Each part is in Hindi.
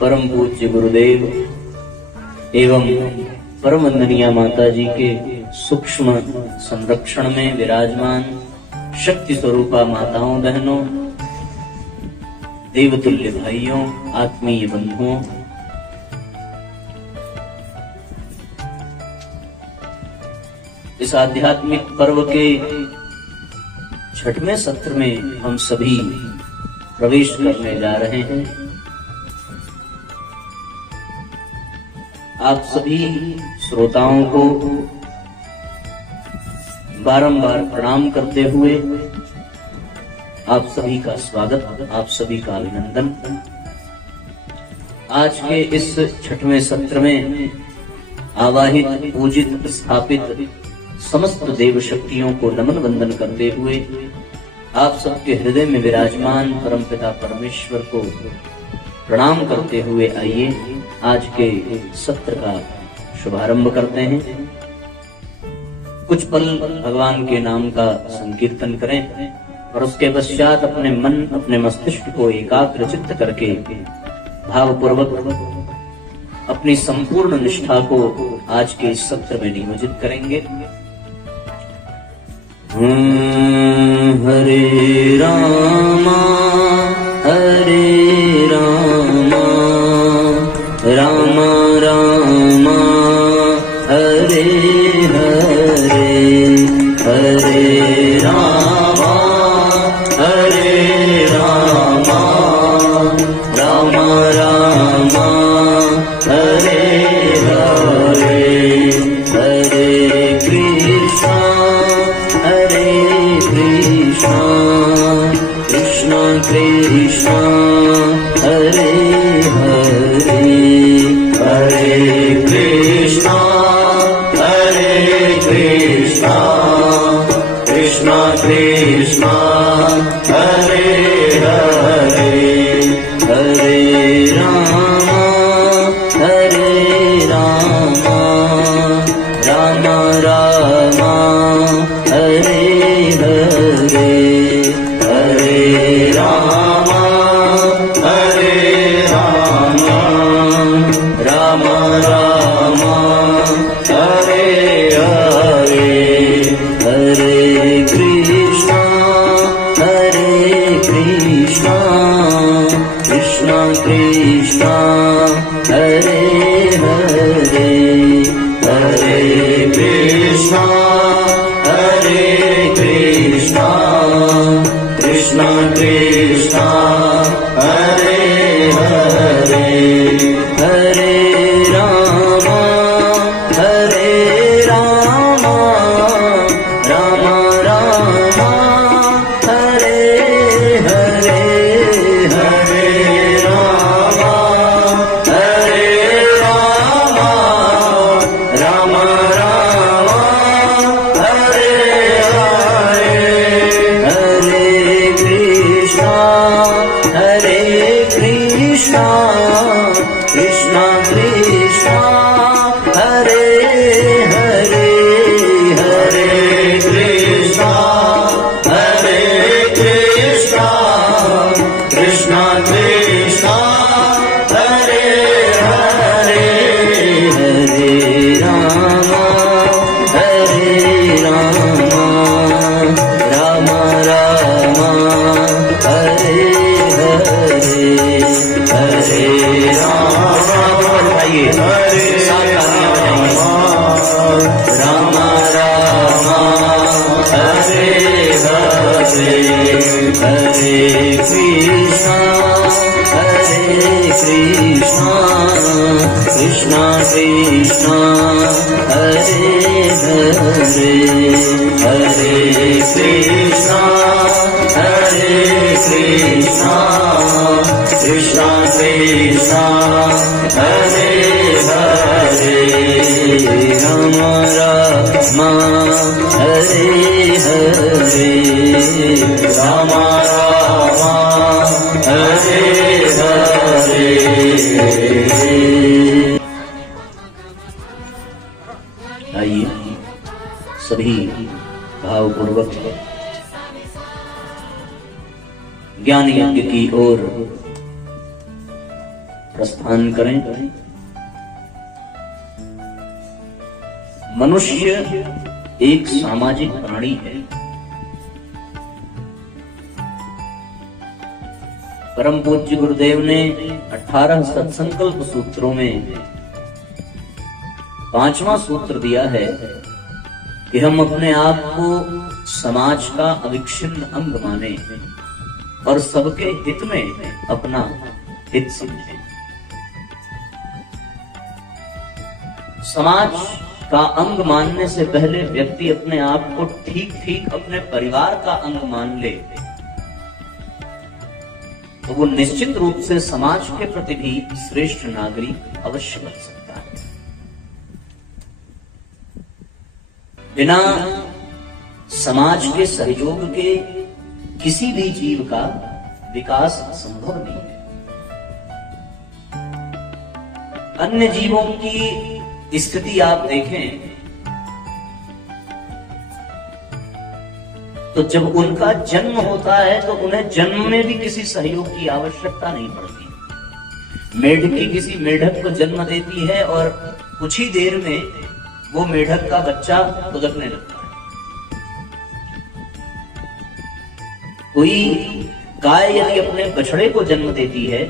परम पूज्य गुरुदेव एवं परम वंदनीय माता जी के सूक्ष्म संरक्षण में विराजमान शक्ति स्वरूपा माताओं बहनों, देवतुल्य भाइयों, आत्मीय बंधुओं, इस आध्यात्मिक पर्व के छठवें सत्र में हम सभी प्रवेश करने जा रहे हैं। आप सभी श्रोताओं को बारंबार प्रणाम करते हुए आप सभी का स्वागत, आप सभी का अभिनंदन। आज के इस छठवें सत्र में आवाहित, पूजित, स्थापित समस्त देव शक्तियों को नमन वंदन करते हुए आप सबके हृदय में विराजमान परमपिता परमेश्वर को प्रणाम करते हुए आइए आज के सत्र का शुभारंभ करते हैं। कुछ पल भगवान के नाम का संकीर्तन करें और उसके पश्चात अपने मन, अपने मस्तिष्क को एकाग्र चित्त करके भावपूर्वक अपनी संपूर्ण निष्ठा को आज के इस सत्र में नियोजित करेंगे। हरे रामा हरे रामा रामा रामा हरे हरे, हरे रामा हरे रामा रामा रामा हरे हरे, हरे कृष्णा कृष्णा कृष्णा हरे हरे, हरे कृष्णा कृष्णा कृष्णा हरे हरे, हरे रामा रामा रामा हरे हरे, हरे रामा रामा रामा हरे हरे, हरे कृष्णा कृष्णा कृष्णा हरे हरे, हरे कृष्णा कृष्णा कृष्णा हरे हरे, हरे रामा रामा रामा हरे हरे, हरे रामा रामा रामा हरे हरे, हरे कृष्णा कृष्णा कृष्णा हरे हरे, हरे कृष्णा कृष्णा कृष्णा हरे हरे, हरे रामा रामा रामा हरे हरे, हरे रामा रामा रामा हरे हरे, हरे कृष्णा कृष्णा कृष्णा हरे हरे, हरे कृष्णा कृष्णा कृष्णा हरे हरे, रामा रामा हरे हरे, रामा रामा हरे हरे। आइए सभी भावपूर्वक ज्ञान यज्ञ की ओर प्रस्थान करें। मनुष्य एक सामाजिक प्राणी है। परम पूज्य गुरुदेव ने 18 सत्संकल्प सूत्रों में 5वां सूत्र दिया है कि हम अपने आप को समाज का अविच्छिन्न अंग माने और सबके हित में अपना हित समझें। समाज का अंग मानने से पहले व्यक्ति अपने आप को ठीक ठीक अपने परिवार का अंग मान ले तो वो निश्चित रूप से समाज के प्रति भी श्रेष्ठ नागरिक अवश्य बन सकता है। बिना समाज के सहयोग के किसी भी जीव का विकास संभव नहीं है। अन्य जीवों की स्थिति आप देखें तो जब उनका जन्म होता है तो उन्हें जन्म में भी किसी सहयोग की आवश्यकता नहीं पड़ती। मेढक किसी मेढक को जन्म देती है और कुछ ही देर में वो मेढक का बच्चा उदकने लगता है। कोई गाय यदि अपने बछड़े को जन्म देती है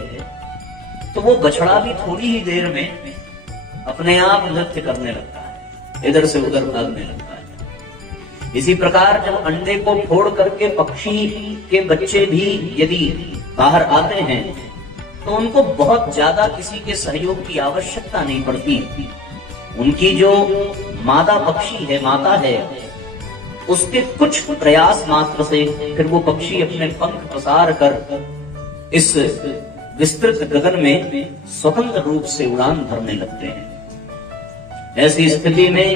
तो वो बछड़ा भी थोड़ी ही देर में अपने आप नृत्य करने लगता है, इधर से उधर भागने लगता है। इसी प्रकार जब अंडे को फोड़ करके पक्षी के बच्चे भी यदि बाहर आते हैं तो उनको बहुत ज्यादा किसी के सहयोग की आवश्यकता नहीं पड़ती। उनकी जो मादा पक्षी है, माता है, उसके कुछ प्रयास मात्र से फिर वो पक्षी अपने पंख पसार कर इस विस्तृत गगन में स्वतंत्र रूप से उड़ान भरने लगते हैं। ऐसी स्थिति में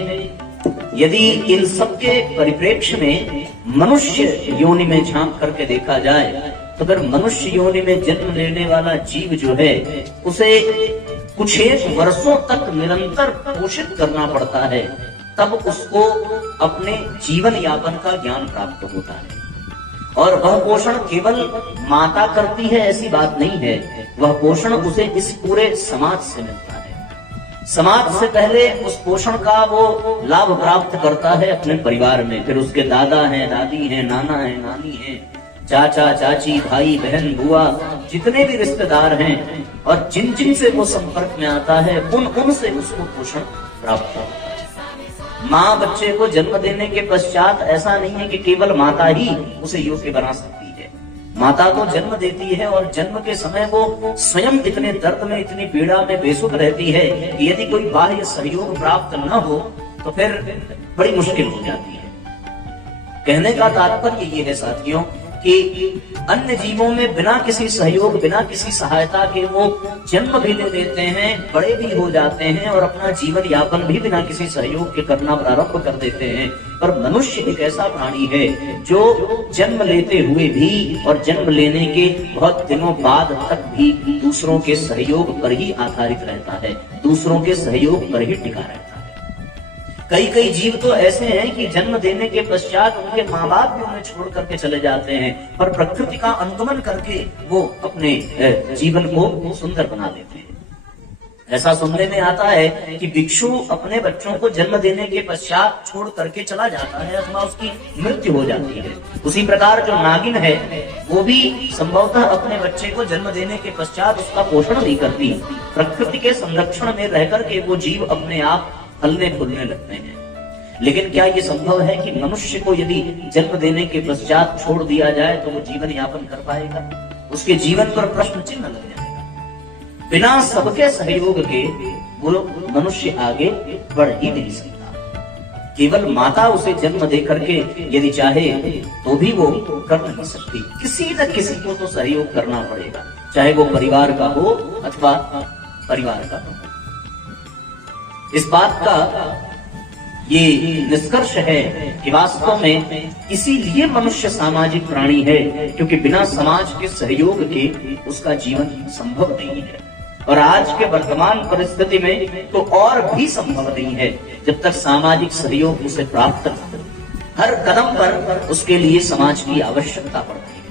यदि इन सबके परिप्रेक्ष्य में मनुष्य योनि में झांक करके देखा जाए तो फिर मनुष्य योनि में जन्म लेने वाला जीव जो है उसे कुछ एक वर्षों तक निरंतर पोषित करना पड़ता है, तब उसको अपने जीवन यापन का ज्ञान प्राप्त होता है। और वह पोषण केवल माता करती है ऐसी बात नहीं है, वह पोषण उसे इस पूरे समाज से मिलता है। समाज से पहले उस पोषण का वो लाभ प्राप्त करता है अपने परिवार में, फिर उसके दादा हैं, दादी हैं, नाना है, नानी है, चाचा चाची, भाई बहन, बुआ, जितने भी रिश्तेदार हैं और जिन जिन से वो संपर्क में आता है उनसे उसको पोषण प्राप्त होता है। माँ बच्चे को जन्म देने के पश्चात ऐसा नहीं है कि केवल माता ही उसे योग्य बना सकती है। माता तो जन्म देती है और जन्म के समय वो स्वयं इतने दर्द में, इतनी पीड़ा में बेसुध रहती है कि यदि कोई बाह्य सहयोग प्राप्त न हो तो फिर बड़ी मुश्किल हो जाती है। कहने का तात्पर्य ये है साथियों कि अन्य जीवों में बिना किसी सहयोग, बिना किसी सहायता के वो जन्म भी ले लेते हैं, बड़े भी हो जाते हैं और अपना जीवन यापन भी बिना किसी सहयोग के करना प्रारंभ कर देते हैं। पर मनुष्य एक ऐसा प्राणी है जो जन्म लेते हुए भी और जन्म लेने के बहुत दिनों बाद तक भी दूसरों के सहयोग पर ही आधारित रहता है, दूसरों के सहयोग पर ही टिका रहता है। कई जीव तो ऐसे हैं कि जन्म देने के पश्चात उनके माँ बाप भी उन्हें छोड़ करके चले जाते हैं, पर प्रकृति का अनुगमन करके वो अपने जीवन को सुंदर बना देते हैं। ऐसा सुनने में आता है कि भिक्षु अपने बच्चों को जन्म देने के पश्चात छोड़ करके चला जाता है अथवा उसकी मृत्यु हो जाती है। उसी प्रकार जो नागिन है वो भी संभवतः अपने बच्चे को जन्म देने के पश्चात उसका पोषण नहीं करती। प्रकृति के संरक्षण में रह करके वो जीव अपने आप फलने फूलने लगते हैं। लेकिन क्या ये संभव है कि मनुष्य को यदि जन्म देने के पश्चात छोड़ दिया जाए तो वो जीवन यापन कर पाएगा? उसके जीवन पर प्रश्न चिन्ह लग जाएगा। बिना सबके सहयोग के वो मनुष्य आगे बढ़ ही नहीं सकता। केवल माता उसे जन्म दे करके यदि चाहे तो भी वो कर नहीं सकती। किसी न किसी को तो सहयोग करना पड़ेगा, चाहे वो परिवार का हो अथवा परिवार का हो। इस बात का ये निष्कर्ष है कि वास्तव में इसीलिए मनुष्य सामाजिक प्राणी है, क्योंकि बिना समाज के सहयोग के उसका जीवन संभव नहीं है। और आज के वर्तमान परिस्थिति में तो और भी संभव नहीं है जब तक सामाजिक सहयोग उसे प्राप्त न हो। हर कदम पर उसके लिए समाज की आवश्यकता पड़ती है।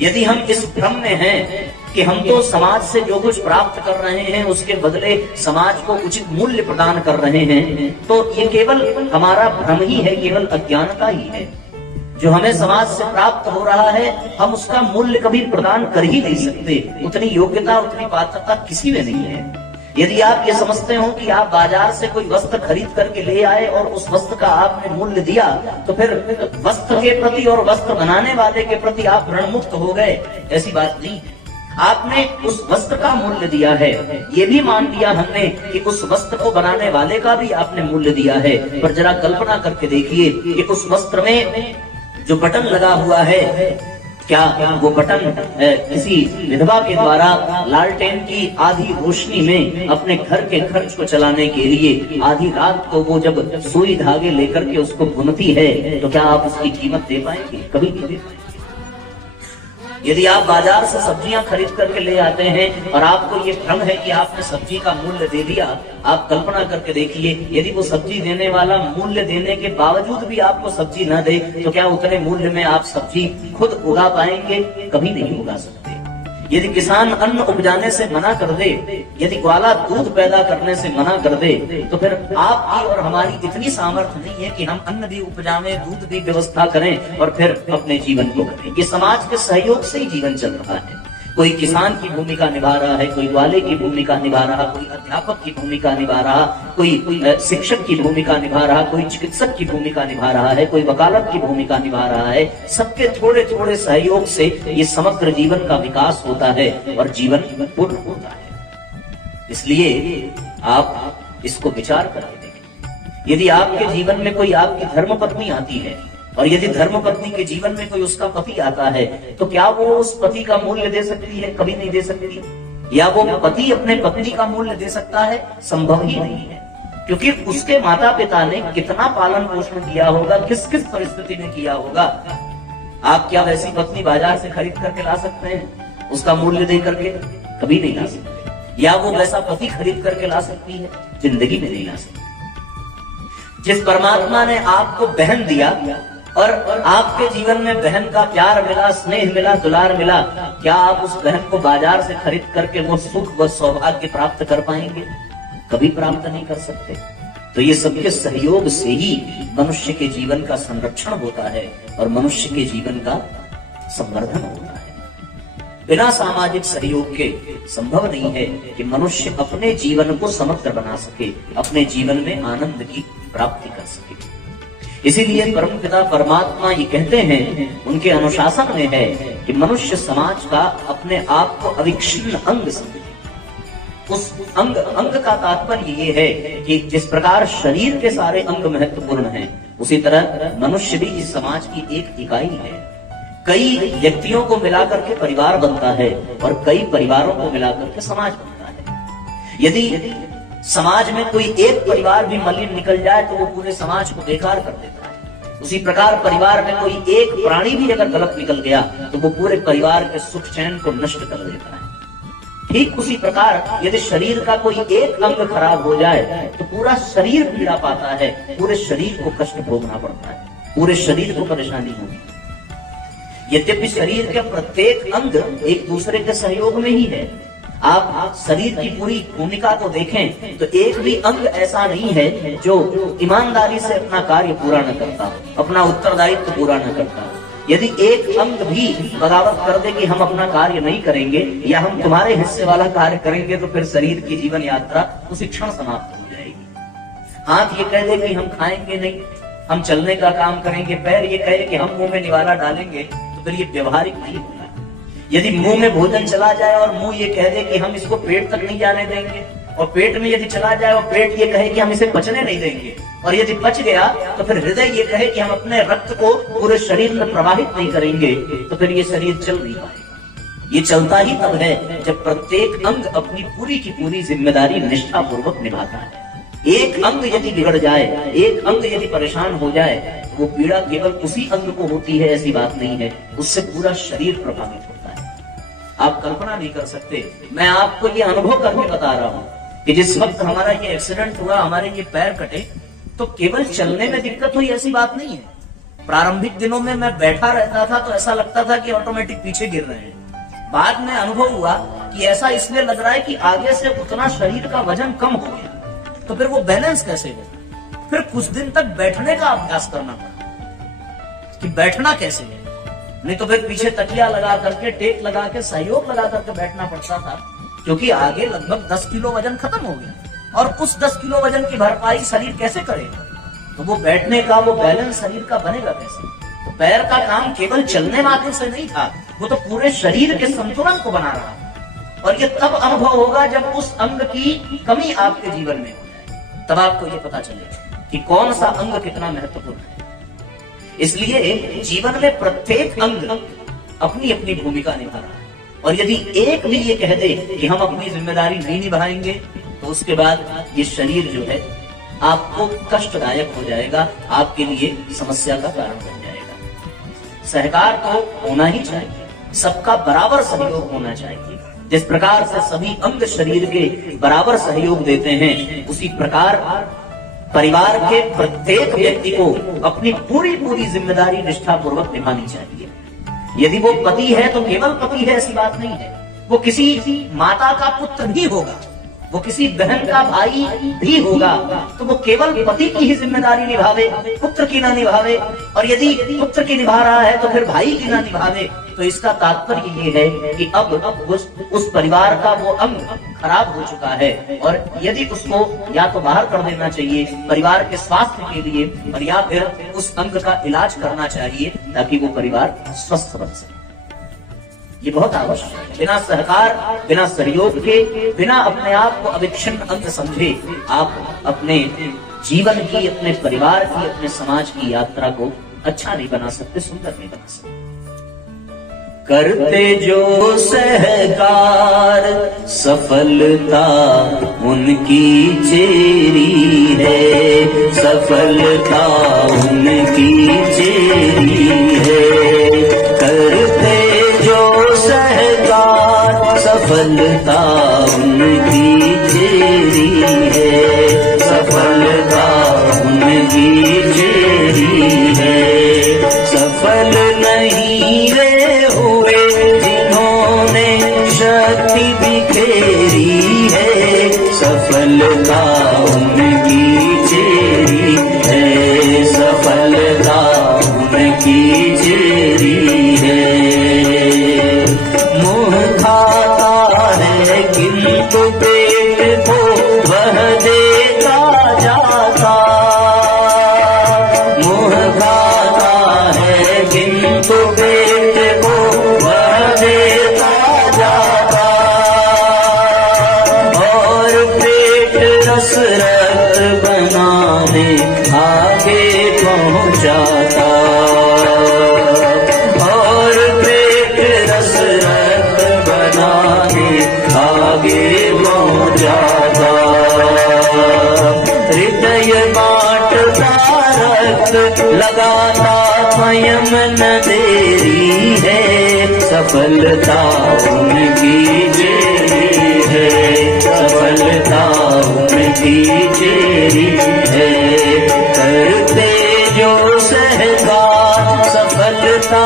यदि हम इस भ्रम में हैं कि हम तो समाज से जो कुछ प्राप्त कर रहे हैं उसके बदले समाज को उचित मूल्य प्रदान कर रहे हैं, तो ये केवल हमारा भ्रम ही है, केवल अज्ञानता ही है। जो हमें समाज से प्राप्त हो रहा है हम उसका मूल्य कभी प्रदान कर ही नहीं सकते, उतनी योग्यता उतनी पात्रता किसी में नहीं है। यदि आप ये समझते हो कि आप बाजार से कोई वस्त्र खरीद करके ले आए और उस वस्त्र का आपने मूल्य दिया, तो फिर वस्त्र के प्रति और वस्त्र बनाने वाले के प्रति आप ऋणमुक्त हो गए, ऐसी बात नहीं है। आपने उस वस्त्र का मूल्य दिया है, ये भी मान लिया हमने कि उस वस्त्र को बनाने वाले का भी आपने मूल्य दिया है। पर जरा कल्पना करके देखिए कि उस वस्त्र में जो बटन लगा हुआ है, क्या वो बटन किसी विधवा के द्वारा लालटेन की आधी रोशनी में अपने घर के खर्च को चलाने के लिए आधी रात को वो जब सुई धागे लेकर के उसको बुनती है, तो क्या आप उसकी कीमत दे पाएंगे? कभी नहीं दे पाएंगे। यदि आप बाजार से सब्जियां खरीद करके ले आते हैं और आपको ये भ्रम है कि आपने सब्जी का मूल्य दे दिया, आप कल्पना करके देखिए यदि वो सब्जी देने वाला मूल्य देने के बावजूद भी आपको सब्जी न दे, तो क्या उतने मूल्य में आप सब्जी खुद उगा पाएंगे? कभी नहीं उगा सकते। यदि किसान अन्न उपजाने से मना कर दे, यदि ग्वाला दूध पैदा करने से मना कर दे, तो फिर आपकी और हमारी इतनी सामर्थ्य नहीं है कि हम अन्न भी उपजावे, दूध भी व्यवस्था करें और फिर अपने जीवन को करें। ये समाज के सहयोग से ही जीवन चल रहा है। कोई किसान की भूमिका निभा रहा है, कोई ग्वाले की भूमिका निभा रहा, कोई अध्यापक की भूमिका निभा रहा, कोई शिक्षक की भूमिका निभा रहा, कोई चिकित्सक की भूमिका निभा रहा है, कोई वकालत की भूमिका निभा रहा है। सबके थोड़े थोड़े सहयोग से ये समग्र जीवन का विकास होता है और जीवन पूर्ण होता है। इसलिए आप इसको विचार करके देखें। यदि आपके जीवन में कोई आपकी धर्मपत्नी आती है और यदि धर्मपत्नी के जीवन में कोई उसका पति आता है, तो क्या वो उस पति का मूल्य दे सकती है? कभी नहीं दे सकती। या वो पति अपने पत्नी का मूल्य दे सकता है? संभव ही नहीं है, क्योंकि उसके माता पिता ने कितना पालन पोषण किया होगा, किस किस परिस्थिति में किया होगा। आप क्या वैसी पत्नी बाजार से खरीद करके ला सकते हैं उसका मूल्य दे करके? कभी नहीं ला सकते। या वो वैसा पति खरीद करके ला सकती है? जिंदगी में नहीं ला सकती। जिस परमात्मा ने आपको बहन दिया और आपके जीवन में बहन का प्यार मिला, स्नेह मिला, दुलार मिला, क्या आप उस बहन को बाजार से खरीद करके वो सुख व सौभाग्य प्राप्त कर पाएंगे? कभी प्राप्त नहीं कर सकते। तो ये सबके सहयोग से ही मनुष्य के जीवन का संरक्षण होता है और मनुष्य के जीवन का संवर्धन होता है। बिना सामाजिक सहयोग के संभव नहीं है कि मनुष्य अपने जीवन को समग्र बना सके, अपने जीवन में आनंद की प्राप्ति कर सके। इसीलिए परमपिता परमात्मा ये कहते हैं, उनके अनुशासन में है कि मनुष्य समाज का अपने आप को अविच्छिन्न अंग समझे। उस अंग का तात्पर्य ये है कि जिस प्रकार शरीर के सारे अंग महत्वपूर्ण हैं, उसी तरह मनुष्य भी इस समाज की एक इकाई है। कई व्यक्तियों को मिलाकर के परिवार बनता है और कई परिवारों को मिलाकर के समाज बनता है। यदि समाज में कोई एक परिवार भी मलिन निकल जाए तो वो पूरे समाज को बेकार कर देता है। उसी प्रकार परिवार में कोई एक प्राणी भी अगर गलत निकल गया तो वो पूरे परिवार के सुख चैन को नष्ट कर देता है। ठीक उसी प्रकार यदि शरीर का कोई एक अंग खराब हो जाए तो पूरा शरीर पीड़ा पाता है, पूरे शरीर को कष्ट भोगना पड़ता है, पूरे शरीर को परेशानी होगी। यद्यपि शरीर के प्रत्येक अंग एक दूसरे के सहयोग में ही है। आप शरीर की पूरी भूमिका को देखें तो एक भी अंग ऐसा नहीं है जो ईमानदारी से अपना कार्य पूरा न करता, अपना उत्तरदायित्व पूरा न करता। यदि एक अंग भी बगावत कर दे कि हम अपना कार्य नहीं करेंगे या हम तुम्हारे हिस्से वाला कार्य करेंगे, तो फिर शरीर की जीवन यात्रा उसी क्षण समाप्त हो जाएगी। हाथ ये कह दे कि हम खाएंगे नहीं, हम चलने का काम करेंगे, पैर ये कहे कि हम मुंह में निवाला डालेंगे, तो फिर ये व्यवहारिक नहीं होगा। यदि मुंह में भोजन चला जाए और मुंह ये कह दे कि हम इसको पेट तक नहीं जाने देंगे, और पेट में यदि चला जाए और पेट ये कहे कि हम इसे पचने नहीं देंगे, और यदि पच गया तो फिर हृदय ये कहे कि हम अपने रक्त को पूरे शरीर में प्रवाहित नहीं करेंगे, तो फिर ये शरीर चल नहीं पाएगा। ये चलता ही तब है जब प्रत्येक अंग अपनी पूरी की पूरी जिम्मेदारी निष्ठा पूर्वक निभाता है। एक अंग यदि बिगड़ जाए, एक अंग यदि परेशान हो जाए, तो वो पीड़ा केवल उसी अंग को होती है ऐसी बात नहीं है, उससे पूरा शरीर प्रभावित होता है। आप कल्पना नहीं कर सकते। मैं आपको ये अनुभव करके बता रहा हूँ कि जिस वक्त हमारा ये एक्सीडेंट हुआ, हमारे ये पैर कटे, तो केवल चलने में दिक्कत हुई ऐसी बात नहीं है। प्रारंभिक दिनों में मैं बैठा रहता था तो ऐसा लगता था कि ऑटोमेटिक पीछे गिर रहे हैं। बाद में अनुभव हुआ कि ऐसा इसलिए लग रहा है कि आगे से उतना शरीर का वजन कम हो गया, तो फिर वो बैलेंस कैसे होगा। फिर कुछ दिन तक बैठने का अभ्यास करना पड़ा कि बैठना कैसे है, नहीं तो फिर पीछे तकिया लगा करके, टेक लगा के, सहयोग लगा करके बैठना पड़ता था, क्योंकि आगे लगभग 10 किलो वजन खत्म हो गया और उस 10 किलो वजन की भरपाई शरीर कैसे करेगा। तो वो बैठने का वो बैलेंस शरीर का बनेगा कैसे। तो पैर का काम केवल चलने मात्र से नहीं था, वो तो पूरे शरीर के संतुलन को बना रहा था। और ये तब अनुभव होगा जब उस अंग की कमी आपके जीवन में हो जाए, तब आपको ये पता चलेगा कि कौन सा अंग कितना महत्वपूर्ण है। इसलिए जीवन में प्रत्येक अंग अपनी अपनी भूमिका निभा रहा है, और यदि एक भी ये कह दे कि हम अपनी जिम्मेदारी नहीं निभाएंगे, तो उसके बाद ये शरीर जो है आपको कष्टदायक हो जाएगा, आपके लिए समस्या का कारण बन जाएगा। सहकार तो होना ही चाहिए, सबका बराबर सहयोग होना चाहिए। जिस प्रकार से सभी अंग शरीर के बराबर सहयोग देते हैं, उसी प्रकार परिवार के प्रत्येक व्यक्ति को अपनी पूरी पूरी जिम्मेदारी निष्ठापूर्वक निभानी चाहिए। यदि वो पति है तो केवल पति है ऐसी बात नहीं है, वो किसी माता का पुत्र भी होगा, वो किसी बहन का भाई भी होगा, तो वो केवल पति की ही जिम्मेदारी निभावे, पुत्र की ना निभावे। और यदि पुत्र की निभा रहा है तो फिर भाई की ना निभावे। तो इसका तात्पर्य ये है कि अब उस परिवार का वो अंग खराब हो चुका है, और यदि उसको या तो बाहर कर देना चाहिए परिवार के स्वास्थ्य के लिए, और या फिर उस अंग का इलाज करना चाहिए ताकि वो परिवार स्वस्थ बन सके। ये बहुत आवश्यक है। बिना सहकार, बिना सहयोग के, बिना अपने आप को अविच्छिन्न अंग समझे आप अपने जीवन की, अपने परिवार की, अपने समाज की यात्रा को अच्छा नहीं बना सकते, सुंदर नहीं बना सकते। करते जो सहकार सफलता उनकी चेरी है, सफलता उनकी चेरी है। करते जो सहकार सफलता उनकी चेरी है, सफलता उनकी चेरी है। सफल नहीं रे शक्ति बिखेरी है, सफलता उनकी चेरी है, सफलता उनकी चेरी है। मुँह खाता है किंतु पेट को वह देता जाता, मुँह खाता है किंतु पेट को वह देता जाता, और पेट रस रक्त बनाने आगे पहुंचाता, और पेट रस रक्त बनाने आगे पहुंचाता। हृदय बांटता रक्त लगाता स्वयं न देरी है, सफलता उनकी चेरी है, सफलता उनकी चेरी है। करते जो सहकार सफलता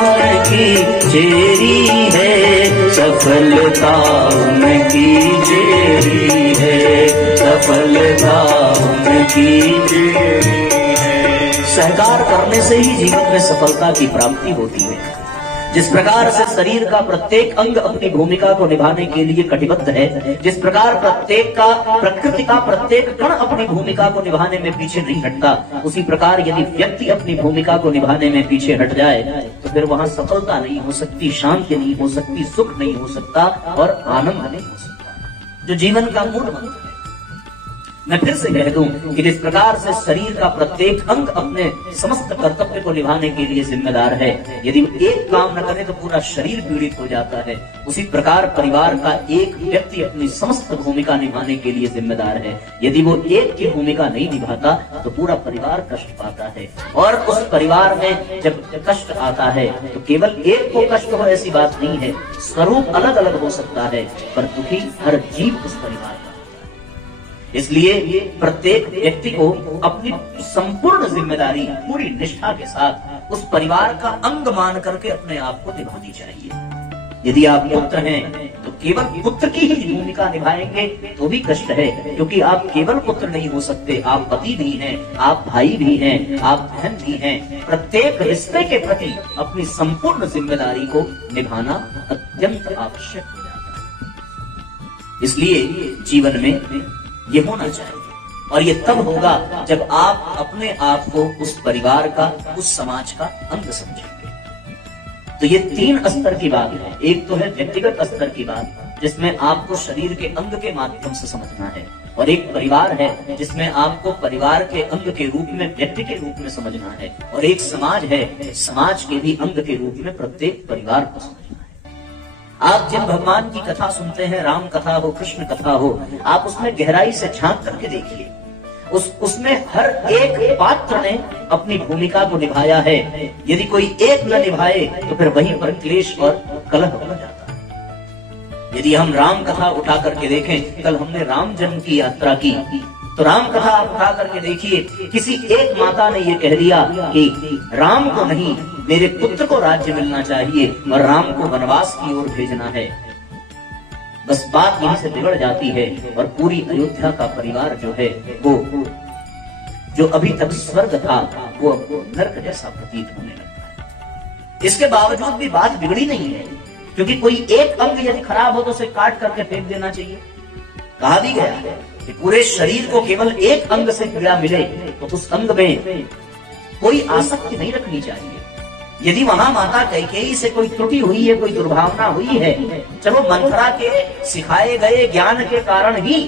उनकी चेरी है, सफलता उनकी चेरी है, सफलता उनकी चेरी है। सहकार करने से ही जीवन में सफलता की प्राप्ति होती है। जिस प्रकार से शरीर का प्रत्येक अंग अपनी भूमिका को निभाने के लिए कटिबद्ध है, जिस प्रकार प्रकृति का प्रत्येक कण अपनी भूमिका को निभाने में पीछे नहीं हटता, उसी प्रकार यदि व्यक्ति अपनी भूमिका को निभाने में पीछे हट जाए तो फिर वहां सफलता नहीं हो सकती, शांति नहीं हो सकती, सुख नहीं हो सकता और आनंद नहीं हो सकता, जो जीवन का मूल मंत्र है। मैं फिर से कह दूं कि जिस प्रकार से शरीर का प्रत्येक अंग अपने समस्त कर्तव्य को निभाने के लिए जिम्मेदार है, यदि एक काम न करे तो पूरा शरीर पीड़ित हो जाता है, उसी प्रकार परिवार का एक व्यक्ति अपनी समस्त भूमिका निभाने के लिए जिम्मेदार है। यदि वो एक की भूमिका नहीं निभाता तो पूरा परिवार कष्ट पाता है, और उस परिवार में जब कष्ट आता है तो केवल एक को कष्ट हो ऐसी बात नहीं है, स्वरूप अलग अलग हो सकता है, पर दुखी हर जीव उस परिवार का। इसलिए प्रत्येक व्यक्ति को अपनी संपूर्ण जिम्मेदारी पूरी निष्ठा के साथ उस परिवार का अंग मान करके अपने आप को निभानी चाहिए। यदि आप पुत्र हैं तो केवल पुत्र की ही भूमिका निभाएंगे तो भी कष्ट है, क्योंकि आप केवल पुत्र नहीं हो सकते, आप पति भी हैं, आप भाई भी हैं, आप बहन भी हैं। प्रत्येक रिश्ते के प्रति अपनी संपूर्ण जिम्मेदारी को निभाना अत्यंत आवश्यक हो जाता है। इसलिए जीवन में ये होना चाहिए, और ये तब होगा जब आप अपने आप को उस परिवार का, उस समाज का अंग समझेंगे। तो ये 3 स्तर की बात है। एक तो है व्यक्तिगत स्तर की बात, जिसमें आपको शरीर के अंग के माध्यम से समझना है, और एक परिवार है जिसमें आपको परिवार के अंग के रूप में, व्यक्ति के रूप में समझना है, और एक समाज है, समाज के भी अंग के रूप में प्रत्येक परिवार को समझना है। आप जिन भगवान की कथा सुनते हैं, राम कथा हो, कृष्ण कथा हो, आप उसमें गहराई से झांक करके देखिए, उसमें हर एक पात्र ने अपनी भूमिका को निभाया है। यदि कोई एक न निभाए तो फिर वहीं पर क्लेश और कलह हो जाता है। यदि हम राम कथा उठा करके देखें, कल हमने राम जन्म की यात्रा की, तो राम कथा आप उठा करके देखिए, किसी एक माता ने ये कह दिया कि राम को नहीं, मेरे पुत्र को राज्य मिलना चाहिए और राम को वनवास की ओर भेजना है। बस बात यहीं से बिगड़ जाती है, और पूरी अयोध्या का परिवार जो है, वो जो अभी तक स्वर्ग था वो नरक जैसा प्रतीत होने लगता है। इसके बावजूद भी बात बिगड़ी नहीं है, क्योंकि कोई एक अंग यदि खराब हो तो उसे काट करके फेंक देना चाहिए। कहा भी गया है कि पूरे शरीर को केवल एक अंग से पीड़ा मिले तो उस अंग में कोई आसक्ति नहीं रखनी चाहिए। यदि वहां माता कैकेयी से कोई त्रुटि हुई है, कोई दुर्भावना हुई है, चलो मंथरा के सिखाए गए ज्ञान के कारण ही,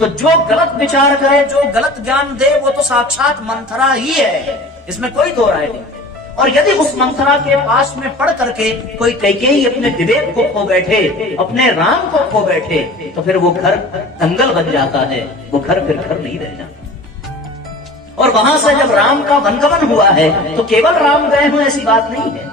तो जो गलत विचार करे, जो गलत ज्ञान दे, वो तो साक्षात मंथरा ही है, इसमें कोई दो राय नहीं। और यदि उस मंथरा के पास में पढ़ करके कोई कैकेयी अपने विवेक को खो बैठे, अपने राम को खो बैठे, तो फिर वो घर दंगल बन जाता है, वो घर फिर घर नहीं रह जाता। और वहां से जब राम का वनगमन हुआ है तो केवल राम गए हो ऐसी बात नहीं है,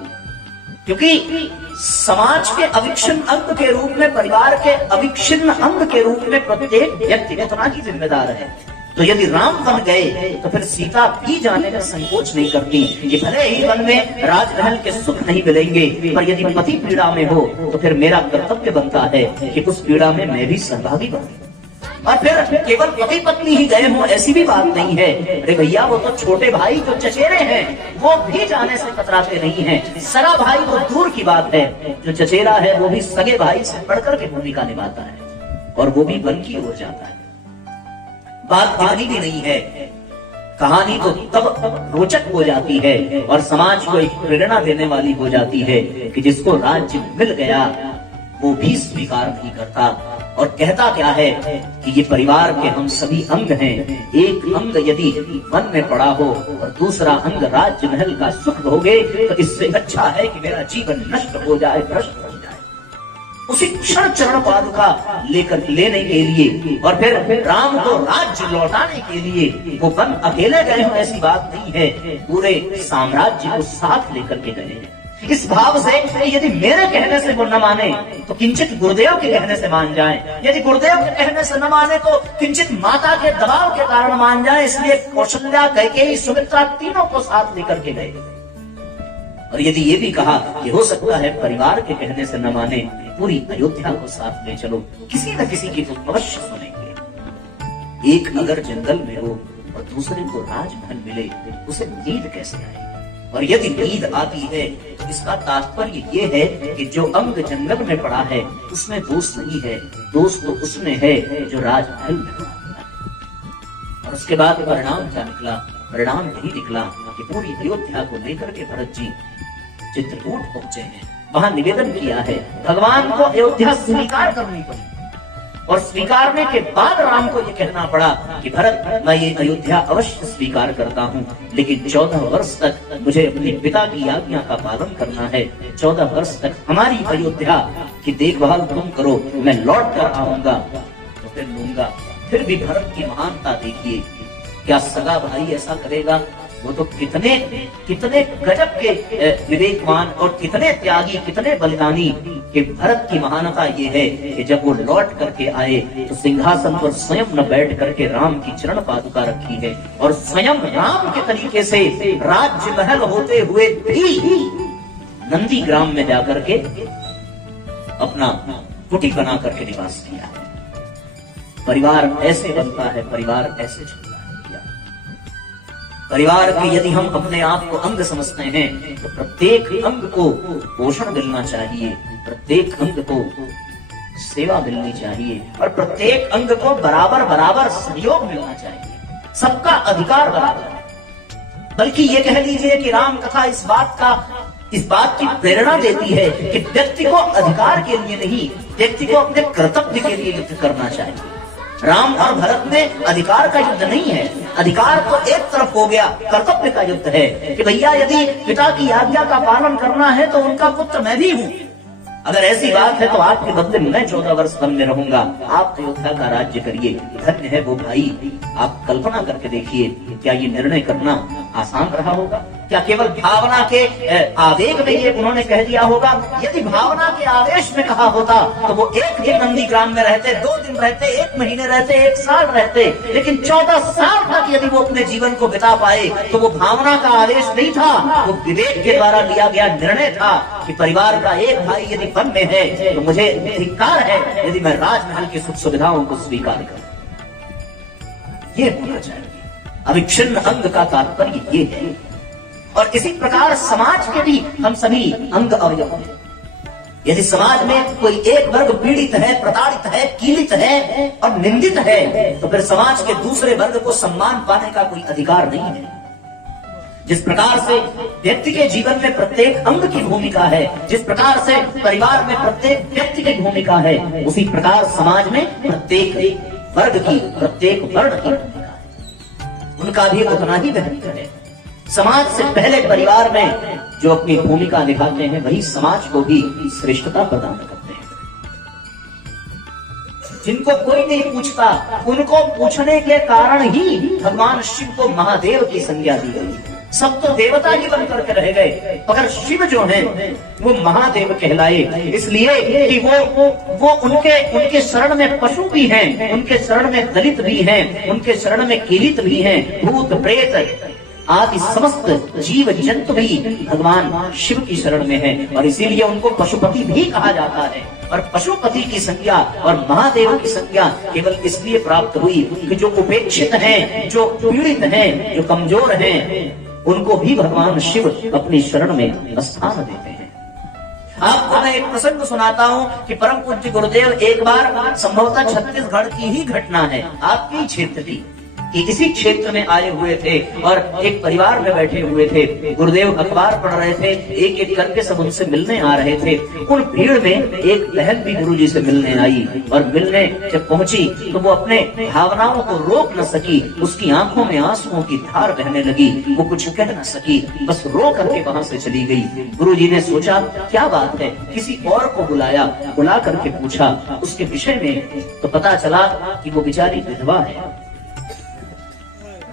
क्योंकि समाज के अविच्छिन्न अंग के रूप में, परिवार के अविच्छिन्न अंग के रूप में प्रत्येक व्यक्ति उतना ही जिम्मेदार है। तो यदि राम वन गए तो फिर सीता भी जाने का संकोच नहीं करती कि भले ही वन में राजमहल के सुख नहीं मिलेंगे, पर यदि पति पीड़ा में हो तो फिर मेरा कर्तव्य बनता है कि उस पीड़ा में मैं भी सहभागी बनूं। और फिर केवल पति पत्नी ही गए हों ऐसी भी बात नहीं है। अरे भैया, वो तो छोटे भाई जो चचेरे हैं वो भी जाने से कतराते नहीं हैं। सगा भाई तो दूर की बात है, जो चचेरा है वो भी सगे भाई से बढ़कर के भूमिका निभाता है, और वो भी वन की ओर जाता है। बात इतनी भी नहीं है, कहानी तो तब रोचक हो जाती है और समाज को एक प्रेरणा देने वाली हो जाती है कि जिसको राज्य मिल गया वो भी स्वीकार नहीं करता, और कहता क्या है कि ये परिवार के हम सभी अंग हैं। एक अंग यदि वन में पड़ा हो और दूसरा अंग राज्य महल का सुख भोगे, तो इससे अच्छा है कि मेरा जीवन नष्ट हो जाए, भ्रष्ट हो जाए। उसी क्षण चरण पादुका लेकर लेने के लिए और फिर राम को राज्य लौटाने के लिए वो वन अकेले गए हो ऐसी बात नहीं है, पूरे साम्राज्य को साथ लेकर के गए हैं। इस भाव से यदि मेरे कहने से वो न माने तो किंचित गुरुदेव के कहने से मान जाए, यदि गुरुदेव के कहने से न माने तो किंचित माता के दबाव के कारण मान जाए। इसलिए कौशल्या, कैकेयी, सुमित्रा तीनों को साथ लेकर के गए। और यदि ये भी कहा कि हो सकता है परिवार के कहने से न माने, पूरी अयोध्या को साथ ले चलो, किसी न किसी की तो अवश्य सुनेंगे। एक अगर जंगल में हो और दूसरे को राजमहल मिले, उसे नींद कैसे आए? और यदि नींद आती है तो इसका तात्पर्य ये है कि जो अंग जंगल में पड़ा है उसमें दोष नहीं है, दोष तो उसमें है जो राजमहल में पड़ा है। और उसके बाद परिणाम क्या निकला? परिणाम यही निकला कि पूरी अयोध्या को लेकर के भरत जी चित्रकूट पहुंचे हैं, वहां निवेदन किया है, भगवान को अयोध्या स्वीकार करनी पड़ी, और स्वीकारने के बाद राम को ये कहना पड़ा कि भरत, मैं ये अयोध्या अवश्य स्वीकार करता हूँ, लेकिन 14 वर्ष तक मुझे अपने पिता की आज्ञा का पालन करना है। 14 वर्ष तक हमारी अयोध्या की देखभाल तुम करो, मैं लौट कर आऊंगा तो फिर लूंगा। फिर भी भरत की महानता देखिए, क्या सगा भाई ऐसा करेगा? वो तो कितने कितने गजब के विवेकवान और कितने त्यागी, कितने बलिदानी कि भरत की महानता ये है कि जब वो लौट करके आए तो सिंहासन पर स्वयं न बैठ करके राम की चरण पादुका रखी है, और स्वयं राम के तरीके से राज्य महल होते हुए भी नंदी ग्राम में जाकर के अपना कुटी बना करके निवास किया है। परिवार ऐसे बनता है, परिवार ऐसे चलता है। परिवार के यदि हम अपने आप को अंग समझते हैं तो प्रत्येक अंग को पोषण मिलना चाहिए, प्रत्येक अंग को सेवा मिलनी चाहिए और प्रत्येक अंग को बराबर बराबर सहयोग मिलना चाहिए। सबका अधिकार बराबर है। बल्कि ये कह लीजिए कि राम कथा इस बात की प्रेरणा देती है कि व्यक्ति को अधिकार के लिए नहीं, व्यक्ति को अपने कर्तव्य के लिए युद्ध करना चाहिए। राम और भरत में अधिकार का युद्ध नहीं है, अधिकार तो एक तरफ हो गया, कर्तव्य का युद्ध है कि भैया यदि पिता की आज्ञा का पालन करना है तो उनका पुत्र मैं भी हूँ। अगर ऐसी बात है तो आपके बदले मैं 14 वर्ष वन में रहूंगा, आप अयोध्या का राज्य करिए। धन्य है वो भाई। आप कल्पना करके देखिए, क्या ये निर्णय करना आसान रहा होगा? क्या केवल भावना के आवेग में ये उन्होंने कह दिया होगा? यदि भावना के आवेश में कहा होता तो वो एक दिन नंदीग्राम में रहते, 2 दिन रहते, 1 महीने रहते, 1 साल रहते, लेकिन 14 साल तक यदि वो अपने जीवन को बिता पाए तो वो भावना का आवेश नहीं था, वो विवेक के द्वारा लिया गया निर्णय था कि परिवार का एक भाई यदि वन में है तो मुझे अधिकार है यदि मैं राजमहल की सुख सुविधाओं को स्वीकार करूं। ये होना चाहिए। अविच्छिन्न अंग का तात्पर्य ये है। और इसी प्रकार समाज के भी हम सभी अंग अवयव हैं। यदि समाज में कोई एक वर्ग पीड़ित है, प्रताड़ित है, कीलित है और निंदित है तो फिर समाज के दूसरे वर्ग को सम्मान पाने का कोई अधिकार नहीं है। जिस प्रकार से व्यक्ति के जीवन में प्रत्येक अंग की भूमिका है, जिस प्रकार से परिवार में प्रत्येक व्यक्ति की भूमिका है, उसी प्रकार समाज में प्रत्येक वर्ग की, प्रत्येक वर्ण की भूमिका है, उनका भी उतना ही महत्व है। समाज से पहले परिवार में जो अपनी भूमिका निभाते हैं वही समाज को भी श्रेष्ठता प्रदान करते हैं। जिनको कोई नहीं पूछता उनको पूछने के कारण ही भगवान शिव को महादेव की संज्ञा दी गई। सब तो देवता ही बनकर के रह गए, मगर शिव जो हैं वो महादेव कहलाए, इसलिए कि वो उनके शरण में पशु भी हैं, उनके शरण में दलित भी हैं, उनके शरण में कीलित भी हैं, भूत प्रेत आदि समस्त जीव जंतु भी भगवान शिव की शरण में है और इसीलिए उनको पशुपति भी कहा जाता है। और पशुपति की संज्ञा और महादेव की संज्ञा केवल इसलिए प्राप्त हुई कि जो उपेक्षित हैं, जो पीड़ित हैं, जो कमजोर हैं, उनको भी भगवान शिव अपनी शरण में स्थान देते हैं। आपको मैं एक प्रसंग सुनाता हूँ कि परम पूज्य गुरुदेव एक बार संभवतः छत्तीसगढ़ की ही घटना है, आपके क्षेत्र की, कि इसी क्षेत्र में आए हुए थे और एक परिवार में बैठे हुए थे। गुरुदेव अखबार पढ़ रहे थे, एक एक करके सब उनसे मिलने आ रहे थे। उन भीड़ में एक बहन भी गुरुजी से मिलने आई और मिलने जब पहुंची तो वो अपने भावनाओं को रोक न सकी, उसकी आंखों में आंसुओं की धार बहने लगी, वो कुछ कह न सकी, बस रो करके वहां से चली गई। गुरुजी ने सोचा क्या बात है, किसी और को बुलाया, बुला करके पूछा उसके विषय में, तो पता चला कि वो बेचारी विधवा है,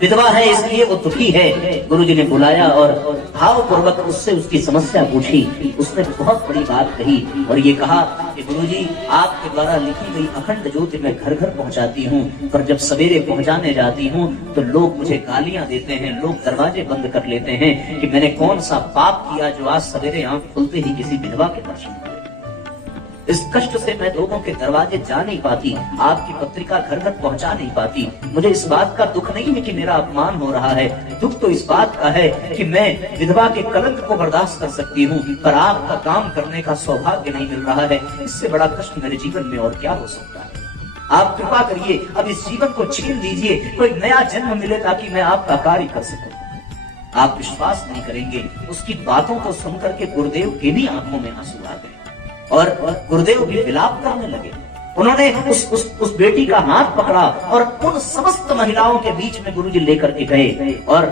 विधवा है इसलिए वो दुखी है। गुरुजी ने बुलाया और भावपूर्वक उससे उसकी समस्या पूछी। उसने बहुत बड़ी बात कही और ये कहा कि गुरुजी आपके द्वारा लिखी गई अखंड ज्योति मैं घर घर पहुंचाती हूँ, पर जब सवेरे पहुंचाने जाती हूँ तो लोग मुझे गालियां देते हैं, लोग दरवाजे बंद कर लेते हैं कि मैंने कौन सा पाप किया जो आज सवेरे आंख खुलते ही किसी विधवा के दर्शन करे। इस कष्ट से मैं लोगों के दरवाजे जा नहीं पाती, आपकी पत्रिका घर घर पहुंचा नहीं पाती। मुझे इस बात का दुख नहीं है कि मेरा अपमान हो रहा है, दुख तो इस बात का है कि मैं विधवा के कलंक को बर्दाश्त कर सकती हूँ, पर आपका काम करने का सौभाग्य नहीं मिल रहा है। इससे बड़ा कष्ट मेरे जीवन में और क्या हो सकता है। आप कृपा करिए अब इस जीवन को छीन लीजिए, कोई नया जन्म मिले ताकि मैं आपका कार्य कर सकूं। आप विश्वास नहीं करेंगे, उसकी बातों को सुनकर के गुरुदेव के भी आंखों में आंसू आ गए और गुरुदेव भी विलाप करने लगे। उन्होंने उस बेटी का हाथ पकड़ा और उन समस्त महिलाओं के बीच में गुरुजी लेकर के गए और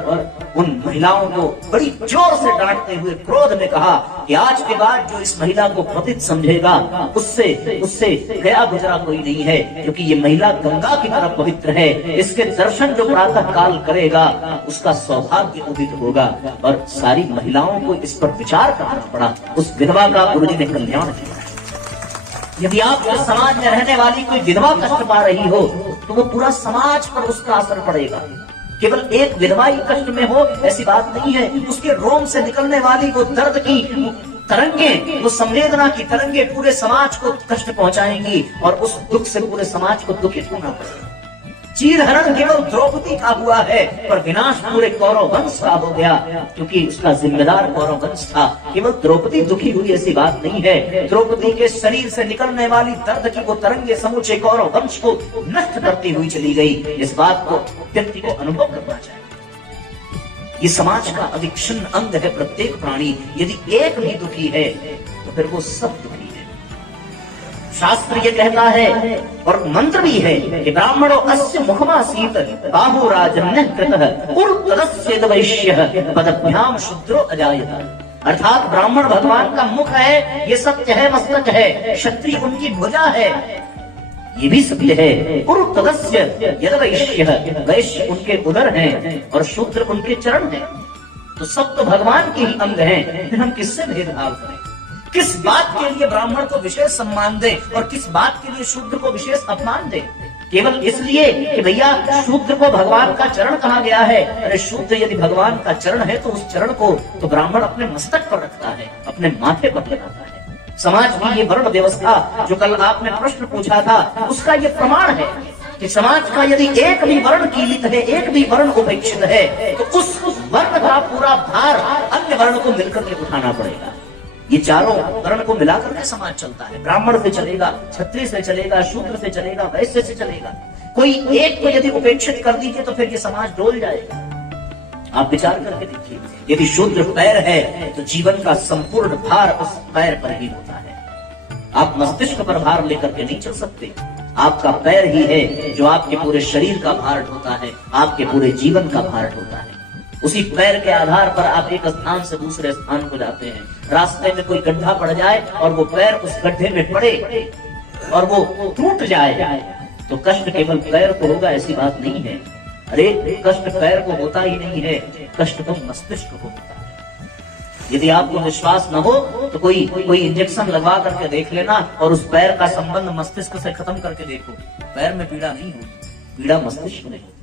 उन महिलाओं को बड़ी जोर से डांटते हुए क्रोध में कहा कि आज के बाद जो इस महिला को पतित समझेगा उससे गया गुजरा कोई नहीं है, क्योंकि ये महिला गंगा की तरह पवित्र है। इसके दर्शन जो प्रातः काल करेगा उसका सौभाग्य उदित होगा। और सारी महिलाओं को इस पर विचार करना पड़ा। उस विधवा का गुरुजी ने कल्याण किया। यदि आप समाज में रहने वाली कोई विधवा कष्ट पा रही हो तो वो पूरा समाज पर उसका असर पड़ेगा। केवल एक विधवा ही कष्ट में हो ऐसी बात नहीं है, उसके रोम से निकलने वाली वो दर्द की तरंगे, वो संवेदना की तरंगे पूरे समाज को कष्ट पहुंचाएंगी और उस दुख से पूरे समाज को दुखित होना पड़ेगा। चीरहरण केवल द्रौपदी का हुआ है, पर विनाश पूरे कौरव वंश का हो गया, क्योंकि उसका जिम्मेदार कौरव वंश था। केवल द्रौपदी दुखी हुई ऐसी बात नहीं है, द्रौपदी के शरीर से निकलने वाली दर्द की वो तरंगे समूचे कौरव वंश को नष्ट करती हुई चली गई। इस बात को व्यक्ति को अनुभव करना चाहिए। ये समाज का अविच्छिन्न अंग है प्रत्येक प्राणी। यदि एक भी दुखी है तो फिर वो सब दुखी है। शास्त्र ये कहता है और मंत्र भी है कि ब्राह्मणो अस्य मुखमासीत बाहु राजन्यः कृतः उर्तरस्येद वैश्यः पदभ्याम शूद्रो अजायत। अर्थात ब्राह्मण भगवान का मुख है, ये सत्य है, मस्तक है, क्षत्रिय उनकी भुजा है, ये भी सत्य है। उर्तरस्य यद वैश्यः, वैश्य उनके उदर हैं और शूद्र उनके चरण हैं। तो सब तो भगवान के ही अंग हैं, फिर हम किससे भेदभाव करें? किस बात के लिए ब्राह्मण को विशेष सम्मान दें और किस बात के लिए शूद्र को विशेष अपमान दें? केवल इसलिए कि भैया शूद्र को भगवान का चरण कहा गया है। अरे शूद्र यदि भगवान का चरण है तो उस चरण को तो ब्राह्मण अपने मस्तक पर रखता है, अपने माथे पर लगाता है। समाज की ये वर्ण व्यवस्था जो कल आपने प्रश्न पूछा था, उसका ये प्रमाण है कि समाज का यदि एक भी वर्ण कीलित है, एक भी वर्ण उपेक्षित है, तो उस वर्ण का पूरा भार अन्य वर्ण को मिलकर के उठाना पड़ेगा। ये चारों वर्ण को मिलाकर के समाज चलता है। ब्राह्मण से चलेगा, क्षत्रिय से चलेगा, शूद्र से चलेगा, वैश्य से चलेगा। कोई एक को यदि उपेक्षित कर दीजिए तो फिर ये समाज डोल जाएगा। आप विचार करके देखिए, यदि शूद्र पैर है तो जीवन का संपूर्ण भार उस पैर पर ही होता है। आप मस्तिष्क पर भार लेकर के नहीं चल सकते। आपका पैर ही है जो आपके पूरे शरीर का भार ढोता है, आपके पूरे जीवन का भार ढोता है। उसी पैर के आधार पर आप एक स्थान से दूसरे स्थान को जाते हैं। रास्ते में कोई गड्ढा पड़ जाए और वो पैर उस गड्ढे में पड़े और वो टूट जाए तो कष्ट केवल पैर को होगा ऐसी बात नहीं है। अरे कष्ट पैर को होता ही नहीं है, कष्ट तो मस्तिष्क को होता है। यदि आपको विश्वास न हो तो कोई इंजेक्शन लगवा करके देख लेना और उस पैर का संबंध मस्तिष्क से खत्म करके देखो, पैर में पीड़ा नहीं होगी, पीड़ा मस्तिष्क में होगी।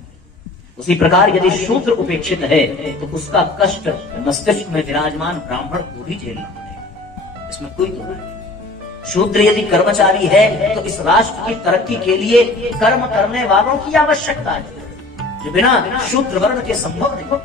उसी प्रकार यदि शूद्र उपेक्षित है तो उसका कष्ट मस्तिष्क में विराजमान ब्राह्मण को भी झेलना पड़ेगा, इसमें कोई दो नहीं। शूद्र यदि कर्मचारी है तो इस राष्ट्र की तरक्की के लिए कर्म करने वालों की आवश्यकता है, जो बिना शूद्र वर्ण के संभव नहीं।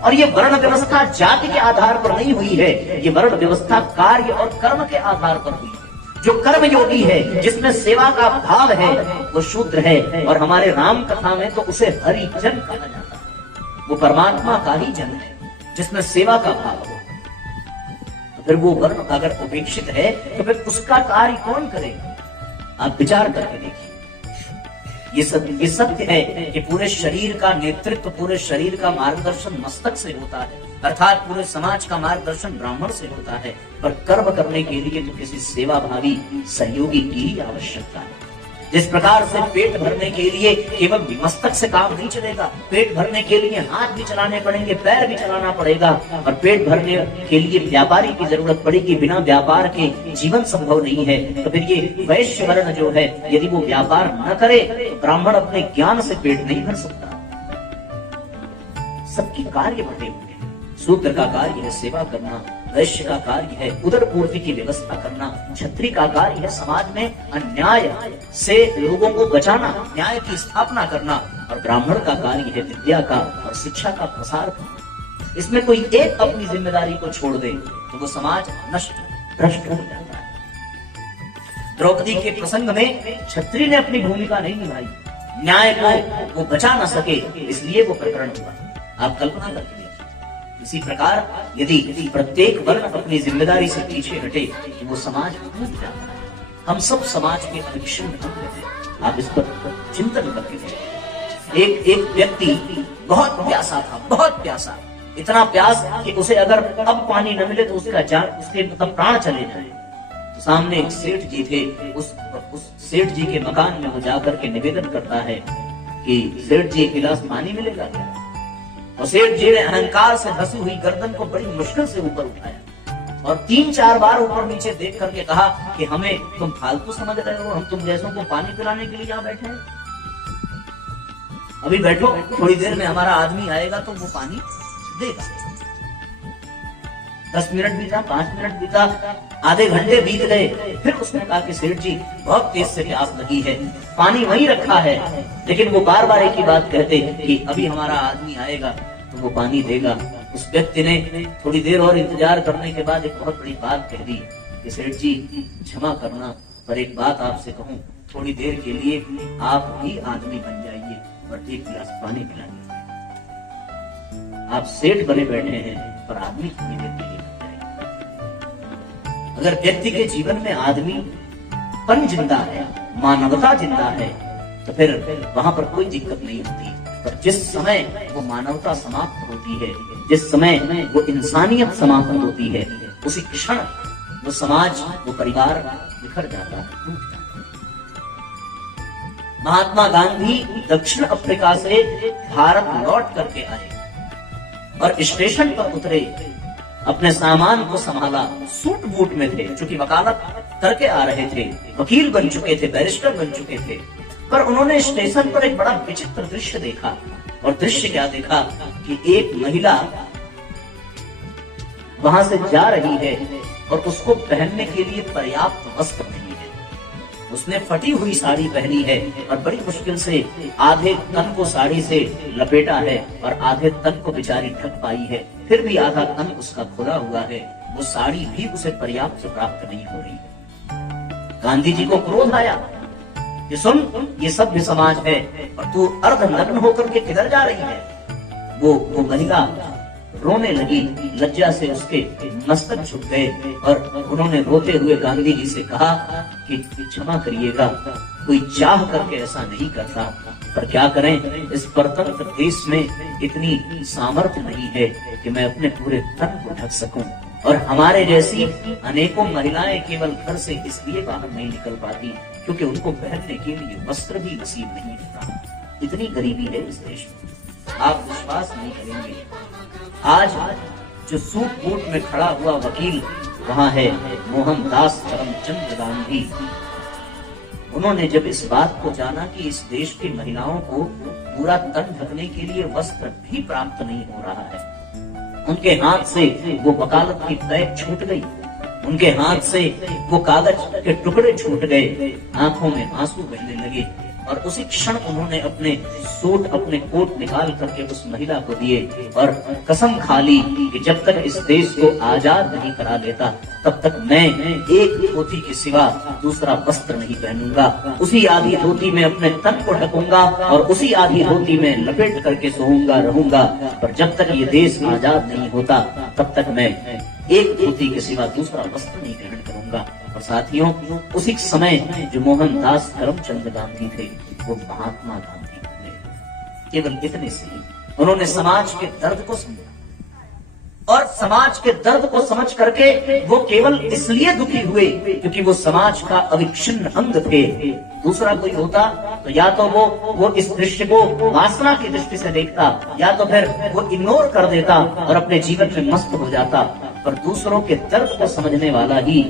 और ये वर्ण व्यवस्था जाति के आधार पर नहीं हुई है, ये वर्ण व्यवस्था कार्य और कर्म के आधार पर हुई है। जो कर्म योगी है, जिसमें सेवा का भाव है, वो शूद्र है। और हमारे राम कथा में तो उसे हरिजन कहा जाता है। वो परमात्मा का ही जन है जिसमें सेवा का भाव हो। तो फिर वो वर्ण अगर उपेक्षित है तो फिर उसका कार्य कौन करेगा? आप विचार करके देखिए। ये सत्य है कि पूरे शरीर का नेतृत्व, पूरे शरीर का मार्गदर्शन मस्तक से होता है, अर्थात पूरे समाज का मार्गदर्शन ब्राह्मण से होता है। पर कर्म करने के लिए तो किसी सेवाभावी सहयोगी की ही आवश्यकता है। जिस प्रकार से पेट भरने के लिए केवल मस्तक से काम नहीं चलेगा, पेट भरने के लिए हाथ भी चलाने पड़ेंगे, पैर भी चलाना पड़ेगा। और पेट भरने के लिए व्यापारी की जरूरत पड़ेगी, बिना व्यापार के जीवन संभव नहीं है। तो फिर ये वैश्य वर्ण जो है, यदि वो व्यापार न करे तो ब्राह्मण अपने ज्ञान से पेट नहीं भर सकता। सबकी कार्य बटे हुए हैं। शूद्र का कार्य है सेवा करना, वैश्य का कार्य है उदर पूर्ति की व्यवस्था करना, क्षत्रिय का कार्य है समाज में अन्याय से लोगों को बचाना, न्याय की स्थापना करना, और ब्राह्मण का कार्य है विद्या का और शिक्षा का प्रसार करना। इसमें कोई एक अपनी जिम्मेदारी को छोड़ दे तो वो समाज नष्ट भ्रष्ट हो जाता है। द्रौपदी के प्रसंग में क्षत्रिय ने अपनी भूमिका नहीं निभाई, न्याय को वो बचा न सके, इसलिए वो प्रकरण हुआ। आप कल्पना करके देखिए। इसी प्रकार यदि प्रत्येक वर्ण अपनी जिम्मेदारी से पीछे हटे तो वो समाज टूट जाता है। हम सब समाज के अविच्छिन्न अंग हैं। आप इस पर चिंतन करके देखिए। एक व्यक्ति बहुत प्यासा था, बहुत प्यासा, इतना प्यास कि उसे अगर अब पानी न मिले तो उसके मतलब प्राण चले जाए। तो सामने एक सेठ जी थे, उस सेठ जी के मकान में वो जाकर के निवेदन करता है कि सेठ जी एक गिलास पानी मिलेगा क्या? और सेठ जी ने अहंकार से धसी हुई गर्दन को बड़ी मुश्किल से ऊपर उठाया और 3-4 बार ऊपर नीचे देख करके कहा कि हमें तुम फालतू समझ रहे हो, हम तुम जैसों को पानी पिलाने के लिए यहाँ बैठे हैं। अभी बैठो, थोड़ी देर में हमारा आदमी आएगा तो वो पानी देगा। 10 मिनट बीता, 5 मिनट बीता, आधे घंटे बीत गए। फिर उसने कहा कि सेठ जी बहुत तेज से प्यास लगी है, पानी वहीं रखा है। लेकिन वो बार बार एक ही बात कहते कि अभी हमारा आदमी आएगा तो वो पानी देगा। उस व्यक्ति ने थोड़ी देर और इंतजार करने के बाद एक बहुत बड़ी बात कह दी कि सेठ जी क्षमा करना, पर एक बात आपसे कहूं, थोड़ी देर के लिए आप ही आदमी बन जाइए और एक गिलास पानी पिलाइए। आप सेठ बने बैठे हैं पर आदमी थोड़ी देर के लिए बन जाइए। अगर व्यक्ति के जीवन में आदमी पन जिंदा है, मानवता जिंदा है, तो फिर वहां पर कोई दिक्कत नहीं होती। पर जिस समय वो मानवता समाप्त होती है, जिस समय वो इंसानियत समाप्त होती है, उसी क्षण वो समाज, वो परिवार बिखर जाता है, टूट जाता है। महात्मा गांधी दक्षिण अफ्रीका से भारत लौट करके आए और स्टेशन पर उतरे, अपने सामान को संभाला, सूट बूट में थे, चूंकि वकालत करके आ रहे थे, वकील बन चुके थे, बैरिस्टर बन चुके थे। पर उन्होंने स्टेशन पर एक बड़ा विचित्र दृश्य देखा। और दृश्य क्या देखा कि एक महिला वहां से जा रही है और उसको पहनने के लिए पर्याप्त वस्त्र नहीं है। उसने फटी हुई साड़ी पहनी है और बड़ी मुश्किल से आधे तन को साड़ी से लपेटा है और आधे तन को बेचारी ढक पाई है, फिर भी आधा तन उसका खुला हुआ है। वो साड़ी भी उसे पर्याप्त प्राप्त नहीं हो रही है। गांधी जी को क्रोध आया कि सुन, ये सभ्य समाज है और तू अर्धनग्न होकर के किधर जा रही है। वो महिला रोने लगी, लज्जा से उसके मस्तक झुक गए और उन्होंने रोते हुए गांधी जी से कहा कि क्षमा करिएगा, कोई चाह करके ऐसा नहीं करता, पर क्या करें, इस परतंत्र देश में इतनी सामर्थ्य नहीं है कि मैं अपने पूरे तन को ढक सकूं। और हमारे जैसी अनेकों महिलाएं केवल घर से इसलिए बाहर नहीं निकल पाती क्योंकि उनको पहनने के लिए वस्त्र भी नसीब नहीं होता। इतनी गरीबी है इस देश में, आप विश्वास नहीं करेंगे। आज जो सूट बूट में खड़ा हुआ वकील वहां है मोहनदास करमचंद गांधी। उन्होंने जब इस बात को जाना कि इस देश की महिलाओं को पूरा तन ढकने के लिए वस्त्र भी प्राप्त नहीं हो रहा है, उनके हाथ से वो वकालत की बैग छूट गई, उनके हाथ से वो कागज के टुकड़े छूट गए, आंखों में आंसू बहने लगे और उसी क्षण उन्होंने अपने सूट, अपने कोट निकाल करके उस महिला को दिए और कसम खा ली कि जब तक इस देश को आजाद नहीं करा लेता तब तक मैं एक धोती के सिवा दूसरा वस्त्र नहीं पहनूंगा। उसी आधी धोती में अपने तन को ढकूंगा और उसी आधी धोती में लपेट करके सोऊंगा रहूंगा, पर जब तक ये देश आजाद नहीं होता तब तक मैं एक धोती के सिवा दूसरा वस्त्र नहीं ग्रहण करूंगा। और साथियों, उसी समय जो मोहनदास करमचंद गांधी थे वो महात्मा गांधी थे। केवल इतने से ही उन्होंने समाज के दर्द को समझा और समाज के दर्द को समझ करके वो केवल इसलिए दुखी हुए क्योंकि वो समाज का अविच्छिन्न अंग थे। दूसरा कोई होता तो या तो वो इस दृश्य को वासना की दृष्टि से देखता या तो फिर वो इग्नोर कर देता और अपने जीवन में मस्त हो जाता। पर दूसरों के दर्द को समझने वाला ही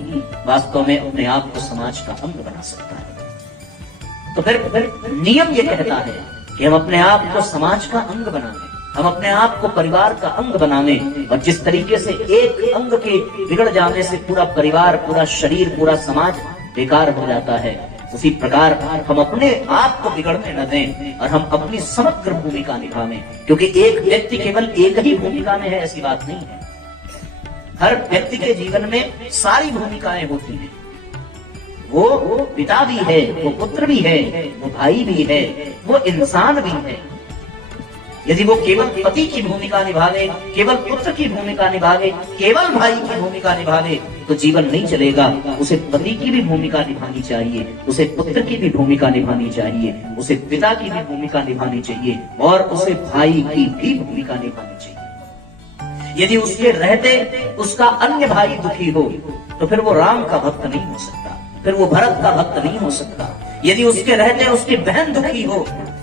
वास्तव में अपने आप को समाज का अंग बना सकता है। तो फिर नियम ये कहता है कि हम अपने आप को समाज का अंग बनाएं, हम अपने आप को परिवार का अंग बनाने। और जिस तरीके से एक अंग के बिगड़ जाने से पूरा परिवार, पूरा शरीर, पूरा समाज बेकार हो जाता है, उसी प्रकार हम अपने आप को बिगड़ने न दें और हम अपनी समग्र भूमिका निभाएं। क्योंकि एक व्यक्ति केवल एक ही भूमिका में है ऐसी बात नहीं है। हर व्यक्ति के जीवन में सारी भूमिकाएं होती हैं। वो पिता भी है, वो पुत्र भी है, वो भाई भी है, वो इंसान भी है। यदि वो केवल पति की भूमिका निभावे, केवल पुत्र की भूमिका निभावे, केवल भाई की भूमिका निभावे तो जीवन नहीं चलेगा। उसे पति की भी भूमिका निभानी चाहिए, उसे पुत्र की भी भूमिका निभानी चाहिए, उसे पिता की भी भूमिका निभानी चाहिए और उसे भाई की भी भूमिका निभानी चाहिए। यदि उसके रहते उसका अन्य भाई दुखी हो तो फिर वो राम का भक्त नहीं हो सकता, फिर वो भरत का भक्त नहीं हो सकता। यदि उसके रहते उसकी बहन दुखी हो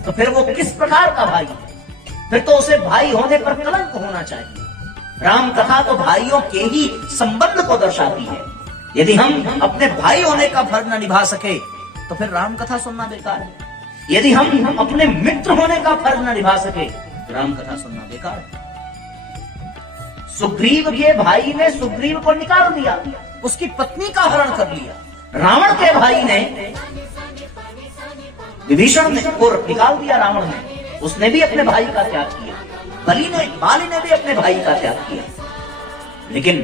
तो फिर वो किस प्रकार का भाई है? फिर तो उसे भाई होने पर कलंक होना चाहिए। राम कथा तो भाइयों के ही संबंध को दर्शाती है। यदि हम अपने भाई होने का फर्ज न निभा सके तो फिर राम कथा सुनना बेकार है। यदि हम अपने मित्र होने का फर्ज न निभा सके तो राम कथा सुनना बेकार है। सुग्रीव के भाई ने सुग्रीव को निकाल दिया, उसकी पत्नी का हरण कर लिया। रावण के भाई ने विभीषण ने को निकाल दिया रावण ने, उसने भी अपने भाई का त्याग किया। बाली ने भी अपने भाई का त्याग किया। लेकिन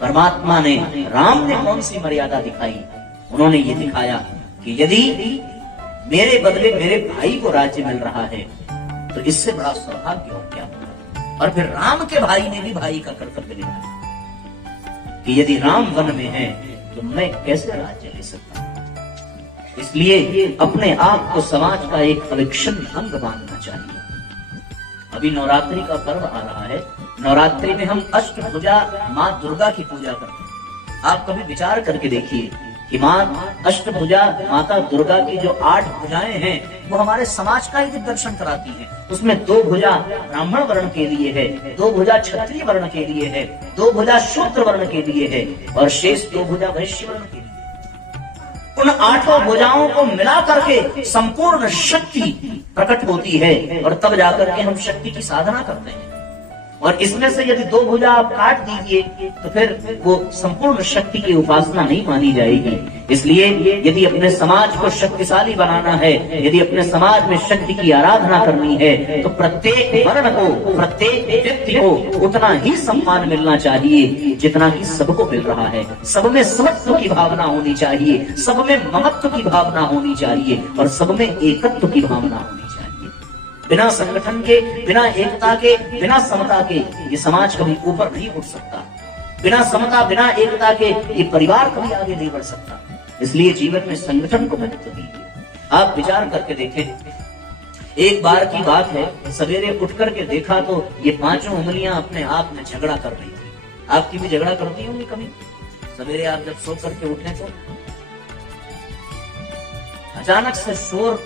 परमात्मा ने, राम ने कौन सी मर्यादा दिखाई? उन्होंने ये दिखाया कि यदि मेरे बदले मेरे भाई को राज्य मिल रहा है तो इससे बड़ा सौभाग्य हो क्या होगा। और फिर राम के भाई ने भी भाई का कर्तव्य निभाया कि यदि राम वन में है तो मैं कैसे राज्य ले सकता हूं। इसलिए अपने आप को समाज का एक अविच्छिन्न अंग मानना चाहिए। अभी नवरात्रि का पर्व आ रहा है। नवरात्रि में हम अष्टभुजा माँ दुर्गा की पूजा करते हैं। आप कभी विचार करके देखिए कि माँ अष्टभुजा माता दुर्गा की जो 8 भुजाएं हैं वो हमारे समाज का ही दर्शन कराती हैं। उसमें 2 भुजा ब्राह्मण वर्ण के लिए है, 2 भुजा क्षत्रिय वर्ण के लिए है, 2 भुजा शूद्र वर्ण के लिए है और शेष 2 भुजा वैश्य वर्ण के लिए। उन 8 भुजाओं को मिला करके संपूर्ण शक्ति प्रकट होती है और तब जाकर के हम शक्ति की साधना करते हैं। और इसमें से यदि 2 भुजा आप काट दीजिए तो फिर वो संपूर्ण शक्ति की उपासना नहीं मानी जाएगी। इसलिए यदि अपने समाज को शक्तिशाली बनाना है, यदि अपने समाज में शक्ति की आराधना करनी है तो प्रत्येक वर्ण को, प्रत्येक व्यक्ति को उतना ही सम्मान मिलना चाहिए जितना कि सबको मिल रहा है। सब में समत्व की भावना होनी चाहिए, सब में ममत्व की भावना होनी चाहिए और सब में एकत्व की भावना होनी चाहिए। बिना संगठन के, बिना एकता के, बिना समता के ये समाज कभी ऊपर नहीं उठ सकता। बिना समता, बिना एकता के ये परिवार कभी आगे नहीं बढ़ सकता। इसलिए जीवन में संगठन को महत्व दीजिए। आप विचार करके देखें, एक बार की बात है, सवेरे उठ करके देखा तो ये 5 उंगलियां अपने आप में झगड़ा कर रही थी। आपकी भी झगड़ा करती होंगी कभी? सवेरे आप जब सो करके उठे तो अचानक से शोर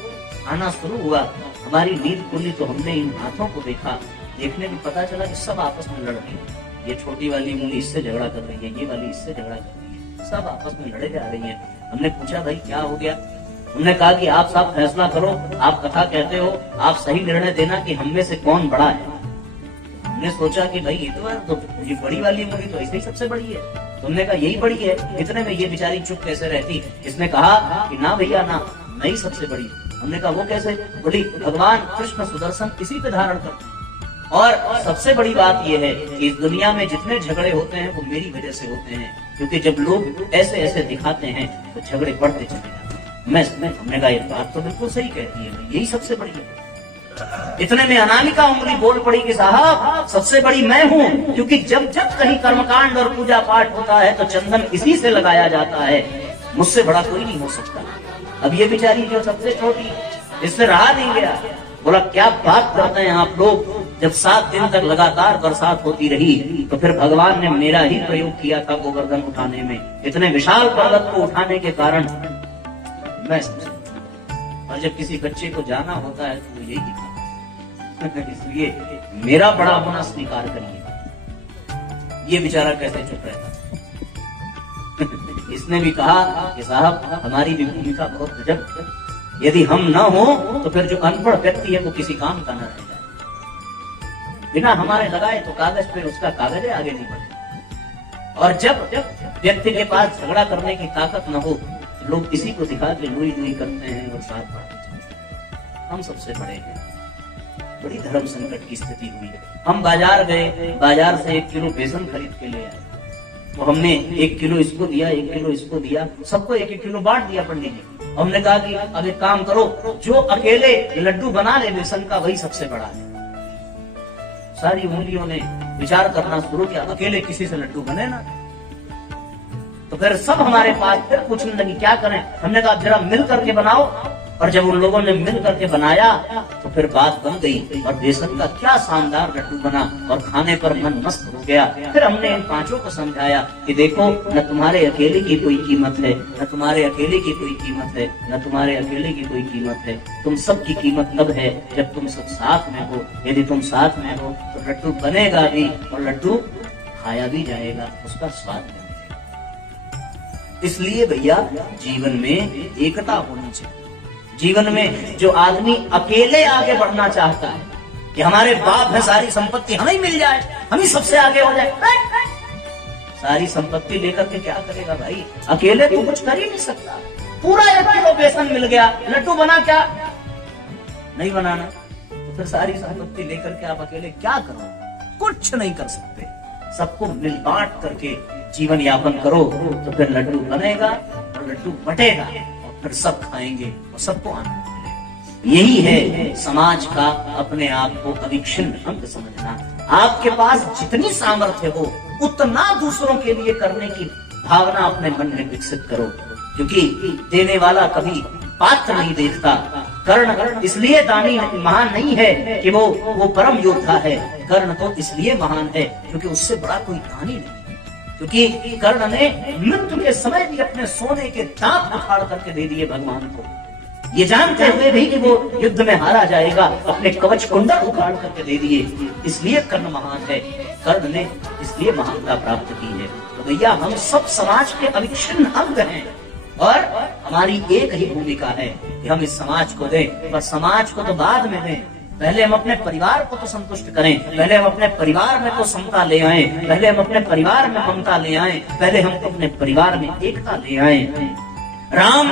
आना शुरू हुआ, हमारी नींद खुली तो हमने इन हाथों को देखा। देखने में पता चला कि सब आपस में लड़ रही है। ये छोटी वाली उंगली इससे झगड़ा कर रही है, ये वाली इससे झगड़ा कर रही है, सब आपस में लड़े जा रही हैं। हमने पूछा भाई क्या हो गया? उन्होंने कहा कि आप साहब फैसला करो, आप कथा कहते हो, आप सही निर्णय देना कि हम में से कौन बड़ा है। हमने सोचा कि भाई ये बड़ी वाली उंगली तो ऐसे ही सबसे बड़ी है। तुमने कहा यही बड़ी है। इतने में ये बेचारी चुप कैसे रहती? इसने कहा कि ना भैया ना, मैं ही सबसे बड़ी। हमने कहा वो कैसे? बोली भगवान कृष्ण सुदर्शन इसी पे धारण करते हैं। और सबसे बड़ी बात यह है कि इस दुनिया में जितने झगड़े होते हैं वो मेरी वजह से होते हैं, क्योंकि जब लोग ऐसे ऐसे दिखाते हैं तो झगड़े बढ़ते चले जाते हैं। हमने कहा ये बात तो बिल्कुल सही कहती है, यही सबसे बड़ी है। इतने में अनामिका उंगली बोल पड़ी कि साहब सबसे बड़ी मैं हूँ, क्योंकि जब जब कहीं कर्मकांड और पूजा पाठ होता है तो चंदन इसी से लगाया जाता है, मुझसे बड़ा कोई नहीं हो सकता। अब ये बेचारी जो सबसे छोटी, इससे रहा नहीं गया। बोला क्या बात करते हैं आप लोग? जब 7 दिन तक लगातार बरसात होती रही तो फिर भगवान ने मेरा ही प्रयोग किया था गोवर्धन उठाने में। इतने विशाल पर्वत को उठाने के कारण मैं, और जब किसी बच्चे को जाना होता है तो यही दिखाता इसलिए मेरा बड़ा होना स्वीकार करिए। ये बेचारा कैसे चुप रहता? इसने भी कहा कि साहब हमारी भी भूमिका बहुत गजब, यदि हम न हो तो फिर जो अनपढ़ व्यक्ति है वो किसी काम का न रह जाए। बिना हमारे लगाए तो कागज पे उसका कागज आगे नहीं बढ़े। और जब व्यक्ति के पास झगड़ा करने की ताकत न हो तो लोग किसी को दिखा के लुई लुई करते हैं और साथ बढ़ते। हम सबसे बड़े हैं। बड़ी धर्म संकट की स्थिति हुई। हम बाजार गए, बाजार से 1 किलो बेसन खरीद के ले आए। तो हमने 1 किलो इसको दिया, 1 किलो इसको दिया, सबको 1-1 किलो बांट दिया पंडित जी। हमने कहा कि अब एक काम करो, जो अकेले लड्डू बना ले बेसन का वही सबसे बड़ा है। सारी उंगलियों ने विचार करना शुरू किया, अकेले किसी से लड्डू बने ना। तो फिर सब हमारे पास फिर पूछने लगी क्या करें। हमने कहा जरा मिल करके बनाओ। और जब उन लोगों ने मिल करके बनाया तो फिर बात बन गई और बेसन का क्या शानदार लड्डू बना और खाने पर मन मस्त हो गया। फिर हमने इन 5 को समझाया कि देखो न तुम्हारे अकेले की कोई कीमत है, न तुम्हारे अकेले की कोई कीमत है, न तुम्हारे अकेले की कोई कीमत है। तुम सबकी कीमत तब है जब तुम सब साथ में हो। यदि तुम साथ में हो तो लड्डू बनेगा भी और लड्डू खाया भी जाएगा, उसका स्वाद भी मिलेगा। इसलिए भैया जीवन में एकता होनी चाहिए। जीवन में जो आदमी अकेले आगे बढ़ना चाहता है कि हमारे बाप है, सारी संपत्ति हमें ही मिल जाए, हम ही सबसे आगे हो जाए। सारी संपत्ति लेकर के क्या करेगा भाई? अकेले तो कुछ कर ही नहीं सकता। पूरा 1 किलो बेसन मिल गया, लड्डू बना क्या? नहीं बनाना। तो फिर सारी संपत्ति लेकर के आप अकेले क्या करो? कुछ नहीं कर सकते। सबको मिल बांट करके जीवन यापन करो तो फिर लड्डू बनेगा और लड्डू बटेगा और फिर सब खाएंगे और सबको आनंद मिलेगा। यही है समाज का अपने आप को अविच्छिन्न अंग समझना। आपके पास जितनी सामर्थ्य हो उतना दूसरों के लिए करने की भावना अपने मन में विकसित करो, क्योंकि देने वाला कभी पात्र नहीं देखता। कर्ण इसलिए दानी महान नहीं है कि वो परम योद्धा है। कर्ण तो इसलिए महान है क्योंकि उससे बड़ा कोई दानी नहीं, क्योंकि कर्ण ने मृत्यु के समय भी अपने सोने के दांत उखाड़ करके दे दिए भगवान को, ये जानते हुए भी कि वो युद्ध में हारा जाएगा, अपने कवच कुंडल उखाड़ करके दे दिए। इसलिए कर्ण महान है। कर्ण ने इसलिए महानता प्राप्त की है। तो भैया हम सब समाज के अविच्छिन्न अंग हैं और हमारी एक ही भूमिका है कि हम इस समाज को दें, पर समाज को तो बाद में दें। पहले हम अपने परिवार को तो संतुष्ट करें, पहले हम अपने परिवार में तो समता ले आए, पहले हम अपने परिवार में ममता ले आए, पहले हम अपने परिवार में एकता ले आए। राम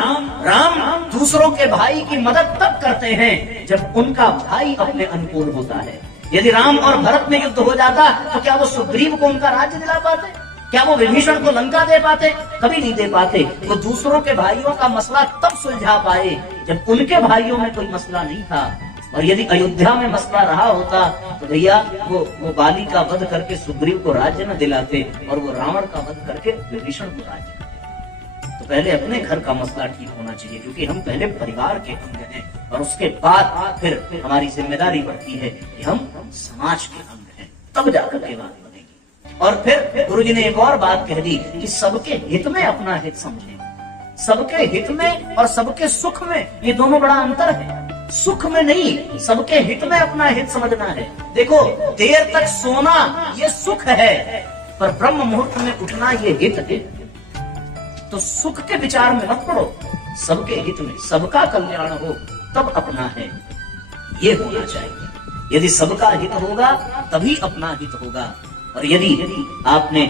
दूसरों के भाई की मदद तब करते हैं जब उनका भाई अपने अनुकूल होता है। यदि राम और भरत में युद्ध हो जाता तो क्या वो सुग्रीव को उनका राज्य दिला पाते? क्या वो विभीषण को लंका दे पाते? कभी नहीं दे पाते। वो दूसरों के भाइयों का मसला तब सुलझा पाए जब उनके भाइयों में कोई मसला नहीं था। और यदि अयोध्या में मसला रहा होता तो भैया वो बाली का वध करके सुग्रीव को राज्य न दिलाते और वो रावण का वध करके विभीषण को राज्य। तो पहले अपने घर का मसला ठीक होना चाहिए, क्योंकि हम पहले परिवार के अंग हैं और उसके बाद फिर हमारी जिम्मेदारी बढ़ती है कि हम समाज के अंग हैं, तब जाकर के बात बनेगी। और फिर गुरुजी ने एक और बात कह दी कि सबके हित में अपना हित समझें। सबके हित में और सबके सुख में ये दोनों बड़ा अंतर है। सुख में नहीं, सबके हित में अपना हित समझना है। देखो, देर तक सोना ये सुख है, पर ब्रह्म मुहूर्त में उठना ये हित है। तो सुख के विचार में मत पड़ो, सबके हित में, सबका कल्याण हो तब अपना है, ये होना चाहिए। यदि सबका हित होगा तभी अपना हित होगा। और यदि आपने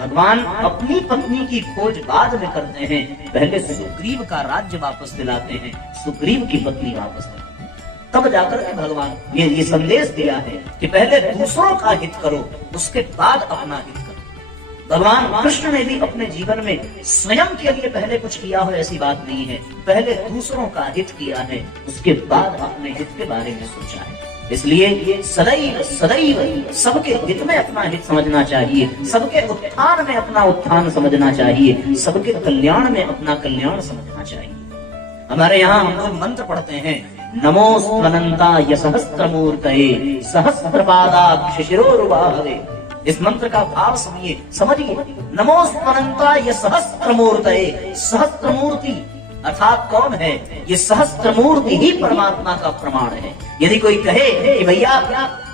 भगवान अपनी पत्नी की खोज बाद में करते हैं, पहले सुग्रीव का राज्य वापस दिलाते हैं, सुग्रीव की पत्नी वापस दिलाते हैं, तब जाकर के भगवान ये संदेश दिया है कि पहले दूसरों का हित करो, उसके बाद अपना हित करो। भगवान कृष्ण ने भी अपने जीवन में स्वयं के लिए पहले कुछ किया हो ऐसी बात नहीं है, पहले दूसरों का हित किया है, उसके बाद अपने हित के बारे में सोचा है। इसलिए सदैव सदैव सबके हित में अपना हित समझना चाहिए, सबके उत्थान में अपना उत्थान समझना चाहिए, सबके कल्याण में अपना कल्याण समझना चाहिए। हमारे यहाँ हम लोग मंत्र पढ़ते हैं, नमोस्तनंताय सहस्त्रमूर्तये सहस्त्रपादाक्ष शिरोरुबाहवे। इस मंत्र का भाव समझिए। नमोस्तनंताय सहस्त्रमूर्तये, सहस्त्रमूर्ति अर्थात कौन है? ये सहस्त्रमूर्ति ही परमात्मा का प्रमाण है। यदि कोई कहे कि भैया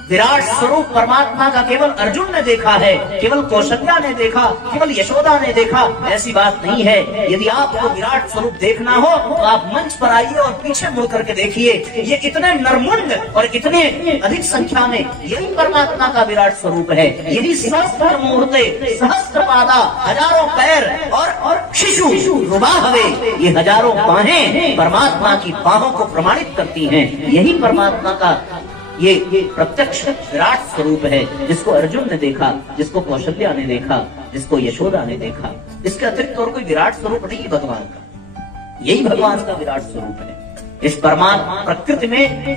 विराट स्वरूप परमात्मा का केवल अर्जुन ने देखा है, केवल कौशल्या ने देखा, केवल यशोदा ने देखा, ऐसी बात नहीं है। यदि आपको विराट स्वरूप देखना हो तो आप मंच पर आइए और पीछे मुड़ करके देखिए, ये इतने नरमुंड और इतने अधिक संख्या में यही परमात्मा का विराट स्वरूप है। यही सहस्त्र मूर्ते, सहस्त्र पादा, हजारों पैर और शिशु रुबाहवे, ये हजारों बाहें परमात्मा की बाहों को प्रमाणित करती हैं। यही परमात्मा का ये प्रत्यक्ष विराट स्वरूप है, जिसको अर्जुन ने देखा, जिसको कौशल्या ने देखा, जिसको यशोदा ने देखा। इसके अतिरिक्त और कोई विराट स्वरूप नहीं भगवान का, यही भगवान का विराट स्वरूप है। इस परमात्मा प्रकृति में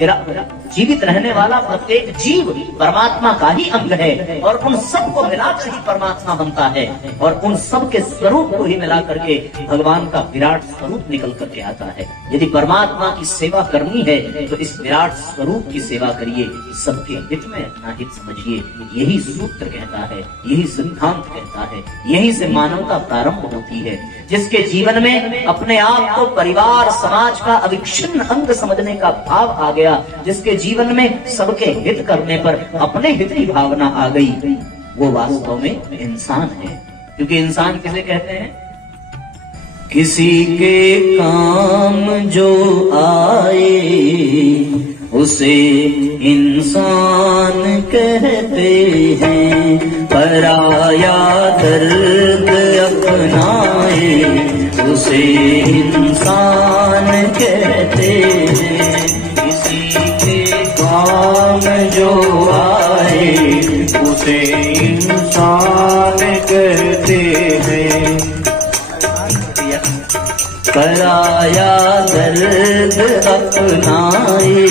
जीवित रहने वाला प्रत्येक जीव परमात्मा का ही अंग है और उन सब को मिलाकर ही परमात्मा बनता है और उन सब के स्वरूप को ही मिला करके भगवान का विराट स्वरूप निकल करके आता है। यदि परमात्मा की सेवा करनी है तो इस विराट स्वरूप की सेवा करिए, सबके हित में अपना हित समझिए। यही सूत्र कहता है, यही सिद्धांत कहता है, यही से मानवता प्रारंभ होती है। जिसके जीवन में अपने आप को परिवार समाज का अविच्छिन्न अंग समझने का भाव आ गया, जिसके जीवन में सबके हित करने पर अपने हित की भावना आ गई, वो वास्तव में इंसान है। क्योंकि इंसान किसे कहते हैं? किसी के काम जो आए उसे इंसान कहते हैं। पराया दर्द अपनाए उसे इंसान कहते हैं। किसी के काम जो आए उसे इंसान कहते हैं। पराया दर्द अपनाए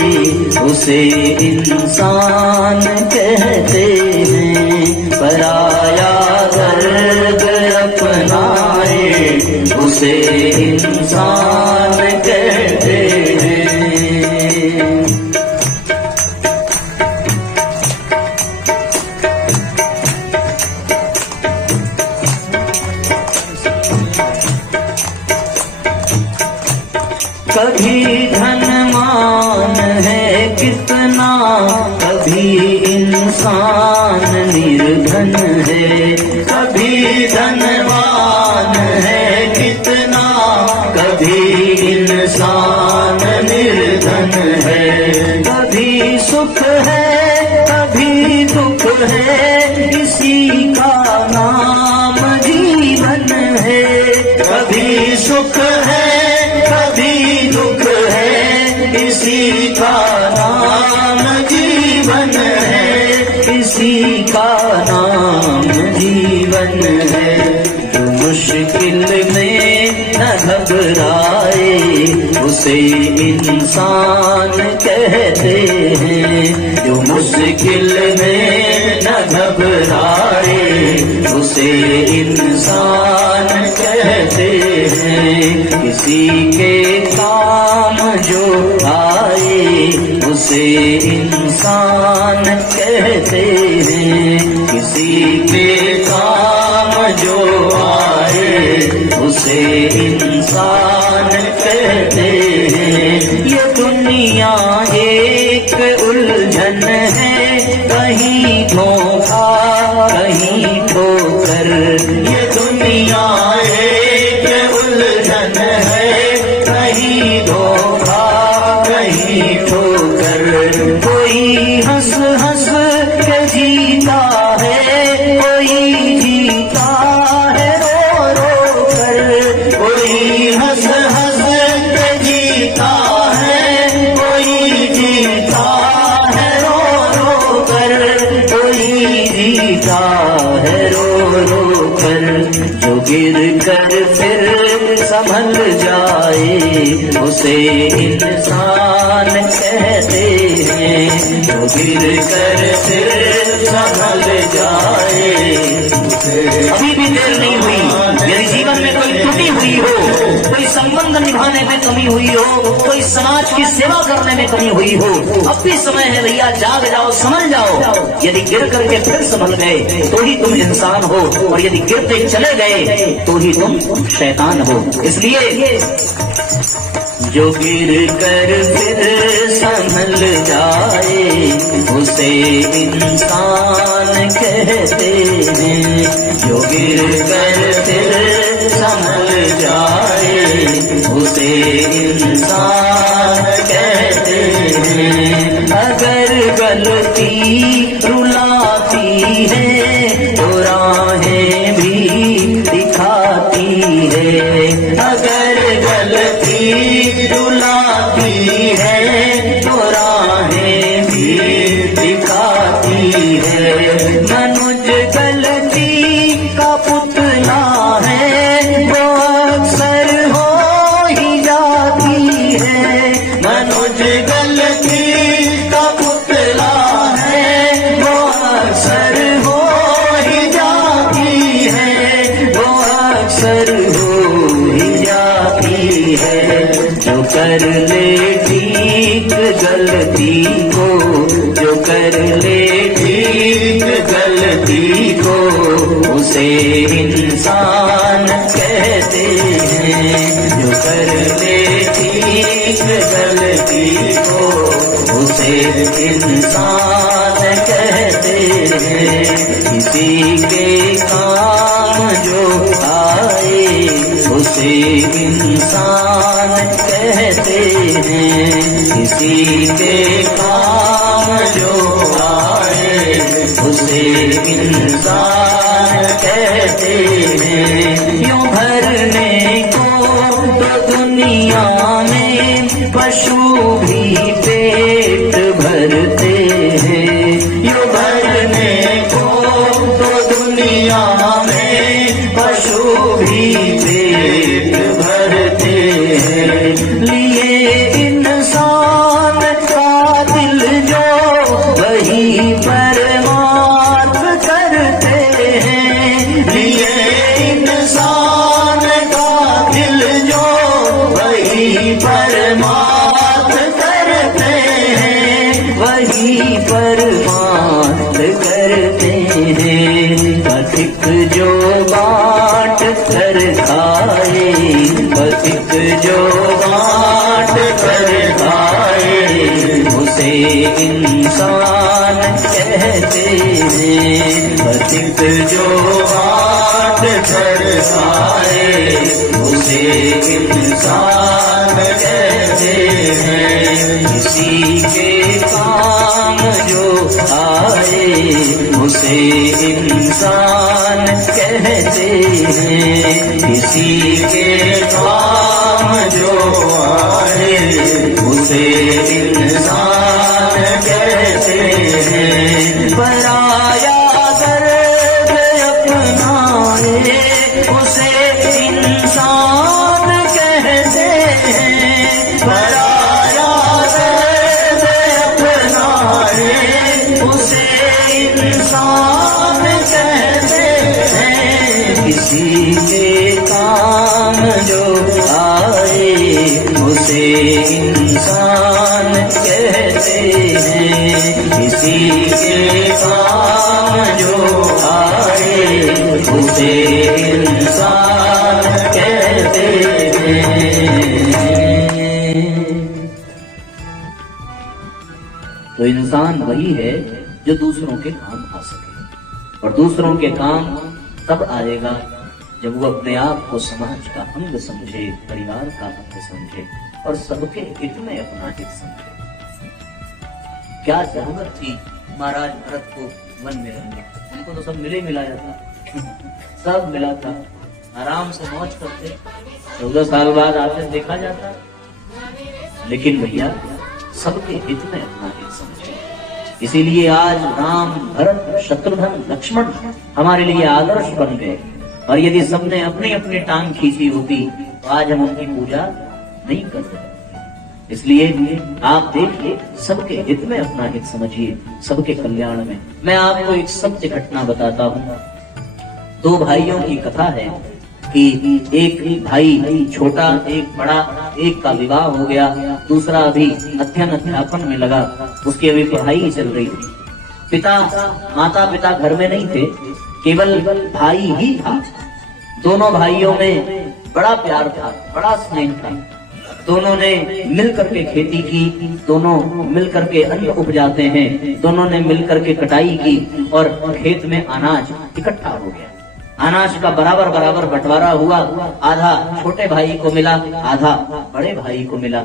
उसे इंसान कहते हैं। पराया दर्द अपनाए उसे इंसान कहते हैं। कभी धनवान है कितना, कभी इंसान निर्धन है। कभी धनवान है कितना, कभी इंसान निर्धन है। कभी सुख है कभी दुख है, इसी का नाम जीवन है। कभी सुख है कभी दुख है, इसी का नाम जीवन है। इसी का नाम जीवन है। जो मुश्किल में न घबराए उसे इंसान कहते हैं। जो मुश्किल में न घबराए उसे इंसान कहते हैं। किसी के काम जो आए उसे इंसान कहते हैं। किसी के काम जो आए उसे इंसान कहते हैं। ये दुनिया एक उलझन है, कहीं धोखा कहीं ठोकर। ये दुनिया एक उलझन है, कहीं धोखा कहीं ठोकर। कोई हंस हंस के जीता है, कोई जीता है रो रो कर। कोई हंस हंस के जीता है, कोई जीता है रो रो कर। कोई जीता है रो रो कर। जो गिर कर फिर संभल जाए उसे इंसान कहते हैं। जो गिर कर फिर संभल जाए। अभी भी देर नहीं हुई। यदि जीवन में कोई त्रुटि हुई हो, कोई संबंध निभाने में कमी हुई हो, कोई समाज की सेवा करने में कमी हुई हो, अब भी समय है भैया, जाग जाओ, समझ जाओ। यदि गिर करके फिर संभल गए तो ही तुम इंसान हो, और यदि गिरते चले गए तो ही तुम शैतान हो। इसलिए जो गिर कर फिर संभल जाए उसे इंसान कहते हैं। जो गिर कर फिर संभल जाए उसे इंसान कहते हैं। अगर गलती रुलाती है तो राहें भी दिखाती है। अगर गलती रुलाती है तो राहें भी दिखाती है। मनुज गलती का पुतला है, वो अक्सर हो ही जाती है। मनुज गलती का पुतला है, वो अक्सर हो ही जाती है। वो अक्सर हो ही जाती है। जो कर ले ठीक गलती को, जो कर ले ठीक गलती को, उसे इंसान कहते हैं। जो कर ले ठीक गलती को, उसे इंसान कहते हैं। किसी के काम जो आए उसे इंसान कहते हैं। किसी के काम जो आए उसे इंसान कहते हैं। यूं भरने को तो दुनिया में पशु भी पेट भरते हैं। यूं भरने को तो दुनिया में पशु भी पेट भरते हैं। लिए इंसान का दिल जो वही परमार्थ करते हैं। लिए इंसान का दिल जो वही परमार्थ करते हैं। वही परमार्थ करते हैं। पथिक जो बाँट कर खाए, पथिक जो बाँट कर खाए उसे इंसान कहते हैं। पथिक जो बाँट कर खाए उसे इंसान कहते हैं। किसी के काम जो आए उसे इंसान कहते हैं। किसी के काम जो आए उसे इंसान कहते हैं। पराया दर्द अपनाए उसे इंसान कहते हैं। पराया दर्द अपनाए उसे इंसान कहते हैं। किसी के काम जो आए उसे इंसान कहते हैं। किसी के काम जो आए उसे इंसान कहते हैं। तो इंसान वही है जो दूसरों के काम आ सके, और दूसरों के काम तब आएगा जब वो अपने आप को समाज का अंग समझे, परिवार का अंग समझे और सबके हित में अपना हित समझे। क्या जरूरत थी महाराज भरत को वन में रहने? उनको तो सब मिले मिलाया था, सब मिला था, आराम से मौज करते, 14 साल बाद आते देखा जाता। लेकिन भैया सबके हित में अपना हित समझे। इसीलिए आज राम, भरत, शत्रुघ्न, लक्ष्मण हमारे लिए आदर्श बन गए। और यदि सबने अपनी अपनी टांग खींची होती तो आज हम उनकी पूजा नहीं कर सकते। इसलिए आप देखिए, सबके हित में अपना हित समझिए, सबके कल्याण में। मैं आपको एक सत्य घटना बताता हूँ। 2 भाइयों की कथा है कि एक भाई छोटा, एक बड़ा, एक का विवाह हो गया, दूसरा अभी अध्यापन में लगा, उसकी अभी पढ़ाई चल रही थी। माता पिता घर में नहीं थे, केवल भाई ही था। दोनों भाइयों में बड़ा प्यार था, बड़ा स्नेह था। दोनों ने मिलकर के खेती की, दोनों मिलकर के अन्न उपजाते हैं, दोनों ने मिलकर के कटाई की और खेत में अनाज इकट्ठा हो गया। अनाज का बराबर बराबर बंटवारा हुआ, आधा छोटे भाई को मिला, आधा बड़े भाई को मिला।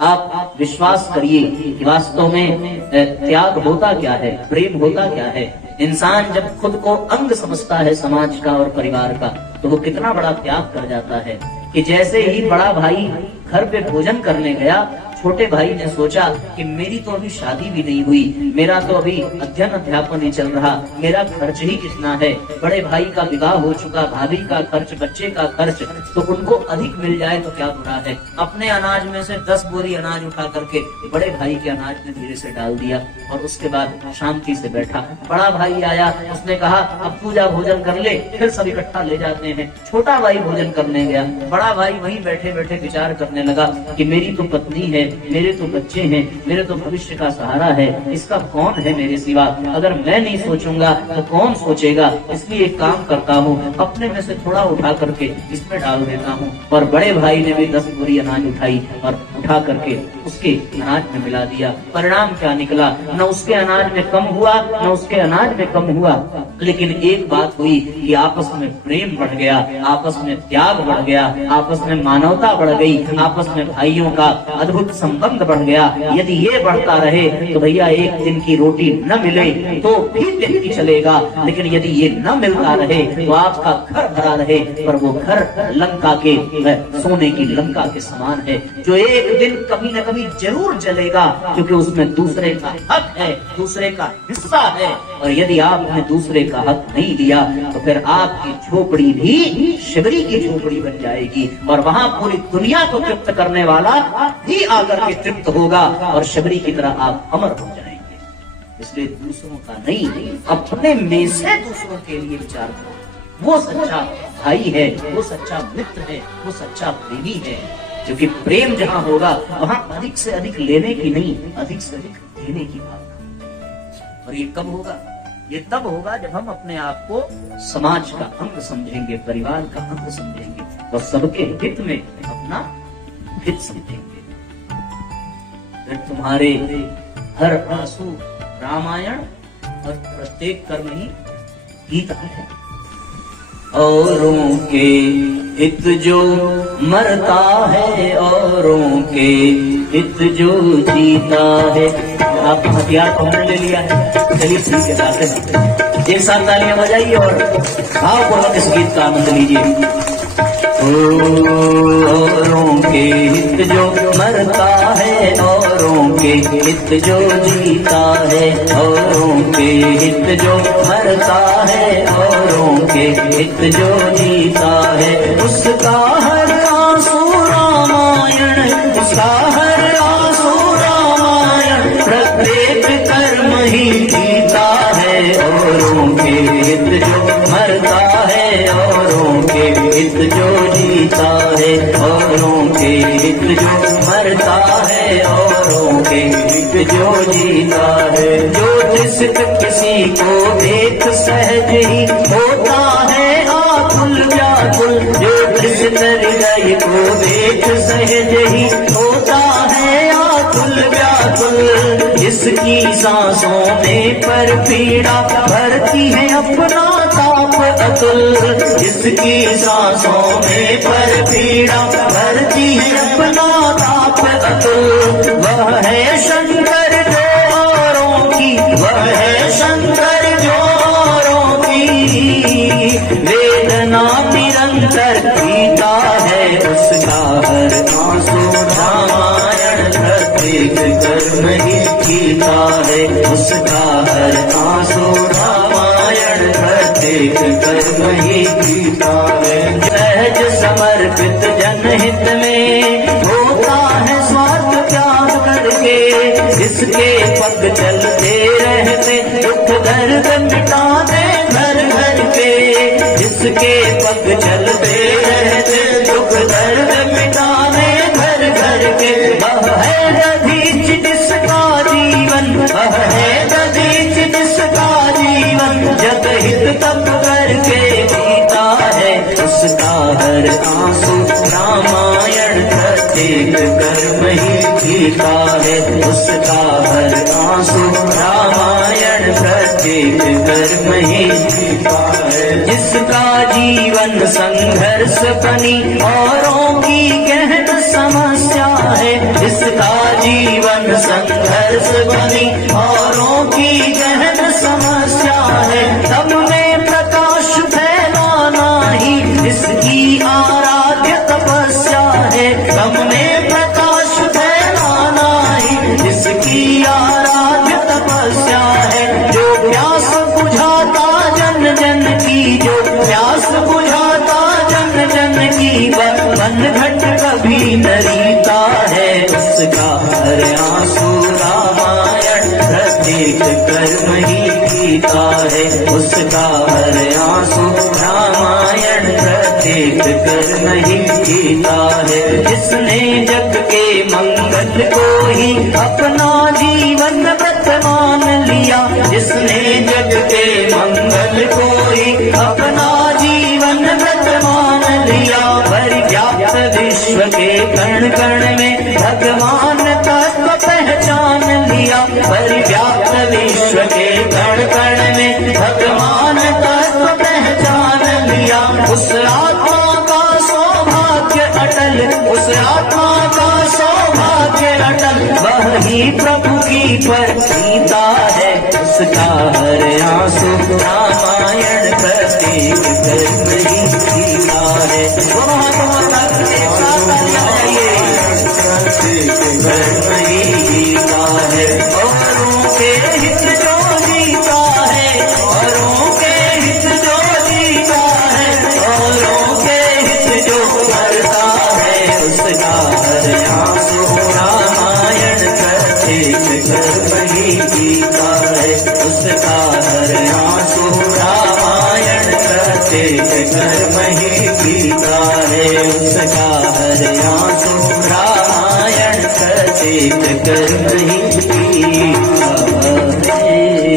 आप विश्वास करिए कि वास्तव में त्याग होता क्या है, प्रेम होता क्या है। इंसान जब खुद को अंग समझता है समाज का और परिवार का, तो वो कितना बड़ा त्याग कर जाता है कि जैसे ही बड़ा भाई घर पे भोजन करने गया, छोटे भाई ने सोचा कि मेरी तो अभी शादी भी नहीं हुई, मेरा तो अभी अध्यापन ही चल रहा, मेरा खर्च ही कितना है। बड़े भाई का विवाह हो चुका, भाभी का खर्च, बच्चे का खर्च, तो उनको अधिक मिल जाए तो क्या बुरा है। अपने अनाज में से 10 बोरी अनाज उठा करके बड़े भाई के अनाज में धीरे से डाल दिया और उसके बाद शांति से बैठा। बड़ा भाई आया, उसने कहा अब पूजा भोजन कर ले, फिर सब इकट्ठा ले जाते हैं। छोटा भाई भोजन करने गया, बड़ा भाई वहीं बैठे बैठे विचार करने लगा कि मेरी तो पत्नी है, मेरे तो बच्चे हैं, मेरे तो भविष्य का सहारा है, इसका कौन है मेरे सिवा। अगर मैं नहीं सोचूंगा तो कौन सोचेगा। इसलिए एक काम करता हूँ, अपने में से थोड़ा उठा करके इसमें डाल देता हूँ। और बड़े भाई ने भी 10 बोरी अनाज उठाई और उठा करके उसके अनाज में मिला दिया। परिणाम क्या निकला? न उसके अनाज में कम हुआ न उसके अनाज में कम हुआ, लेकिन एक बात हुई कि आपस में प्रेम बढ़ गया, आपस में त्याग बढ़ गया, आपस में मानवता बढ़ गई, आपस में भाइयों का अद्भुत संबंध बढ़ गया। यदि ये बढ़ता रहे तो भैया एक दिन की रोटी न मिले तो भी व्यक्ति चलेगा, लेकिन यदि ये न मिलता रहे तो आपका घर भरा रहे, पर वो घर लंका के सोने की लंका के समान है, जो एक दिन कभी न कभी जरूर जलेगा, क्योंकि उसमें दूसरे का हक है, दूसरे का हिस्सा है। और यदि आपने दूसरे का हक नहीं दिया तो फिर आपकी झोपड़ी भी शबरी की झोपड़ी बन जाएगी, और वहां पूरी दुनिया को तृप्त करने वाला ही आकर के तृप्त होगा, और शबरी की तरह आप अमर हो जाएंगे। इसलिए दूसरों का नहीं, अपने में से दूसरों के लिए विचार करो। वो सच्चा भाई है, वो सच्चा मित्र है, वो सच्चा प्रेमी है, क्योंकि प्रेम जहाँ होगा वहां अधिक से अधिक लेने की नहीं, अधिक से अधिक देने की भावना। और ये कब होगा? ये तब होगा जब हम अपने आप को समाज का अंग समझेंगे, परिवार का अंग समझेंगे, और सबके हित में अपना हित समझेंगे। फिर तुम्हारे हर आंसू रामायण और प्रत्येक कर्म ही गीता है। औरों के हित जो मरता है, औरों के हित जो जीता है। आप हथियार पकड़ ले लिया है, चलिए ठीक है, गाते हैं एक साथ तालियां बजाइए और भावपूर्वक इस गीत का आनंद लीजिए। औरों के हित जो मरता है, औरों के हित जो जीता है, औरों के हित जो मरता है, औरों के हित जो जीता है, उसका हर आंसू रामायण, उसका हर आंसू रामायण, प्रत्येक कर्म ही जीता है। औरों के हित जो मरता है, औरों के हित जो जीता है, औरों के हित जो मरता है, औरों के हित जो जीता है। जो जिसक किसी को देख सहज ही होता है आकुल व्याकुल, जो जिस हृदय को देख सहज ही होता है आकुल व्याकुल, जिसकी सांसों में पर पीड़ा भरती है अपना ताप अतुल, जिसकी सांसों में पर पीड़ा भरती है अपना ताप अतुल, वह है शंकर जो औरों की, वह है शंकर जो औरों की वेदना निरंतर पीता है, उसका हर आंसू रामायण, प्रत्येक कर्म ही जीता है, उसका हर आंसू रामायण, प्रत्येक कर्म ही जीता है। सहज समर्पित जनहित में होता है स्वार्थ त्याग करके, जिसके पग चलते रहते दुख दर्द मिटाते घर घर के, जिसके पग चलते रहते दुख दर्द मिटाते घर घर के, वह है दधीच जिसका जीवन, वह है दधीच जिसका जीवन, जब हित तब करके जीता है, उसका हर आंसू रामायण, प्रत्येक कर्म ही जीता है, उसका हर आंसू रामायण, प्रत्येक कर्म ही जीता है। जिसका जीवन संघर्ष बनी औरों की गहन समस्या है, जिसका जीवन संघर्ष बनी औरों की गहन समस्या है, तब में प्रकाश फैलाना ही इसकी आराध्य तपस्या है, तब में प्रकाश फैलाना ही इसकी आराध्य तपस्या है। जो प्यास बुझाता जन जन की, जो प्यास बुझाता जन जन की, बन घट कभी न रीता है, उसका हर आंसू रामायण, प्रत्येक कर्म ही जीता है, उसका हर आंसू रामायण, प्रत्येक कर्म ही जीता है। जिसने जग के मंगल को ही अपना जीवन व्रत मान लिया, जिसने जग के मंगल को ही अपना जीवन व्रत मान लिया, परिव्याप्त विश्व के कण कण में भगवान परिव्याप्त विश्व के कण कण में भगवान तत्व पहचान लिया। उस आत्मा का सौभाग्य अटल, उस आत्मा का सौभाग्य अटल, वही प्रभु की परसीता है। उसका हर आंसू रामायण प्रत्येक कर्म ही सीता है। दोनों हाथों तक एक साथ तालियां बजाइए। कर्म ही जीता है, औरों के हित जो जीता है, औरों के हित जो जीता है, औरों के हित जो करता है, उसका हर आंसू रामायण प्रत्येक कर्म ही जीता है। उसका हर आंसू रामायण प्रत्येक कर्म ही जीता है। उसका हर आंसू रामायण प्रत्येक कर्म ही जीता है।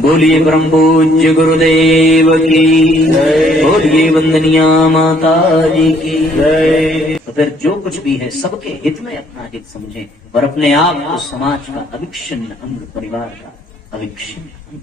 बोलिए परम पूज्य गुरुदेव की जय। बोलिए वंदनिया माता जी की जय। तो फिर जो कुछ भी है सबके हित में अपना हित समझें और अपने आप को समाज का अविच्छिन्न अंग, परिवार का अविच्छिन्न अंग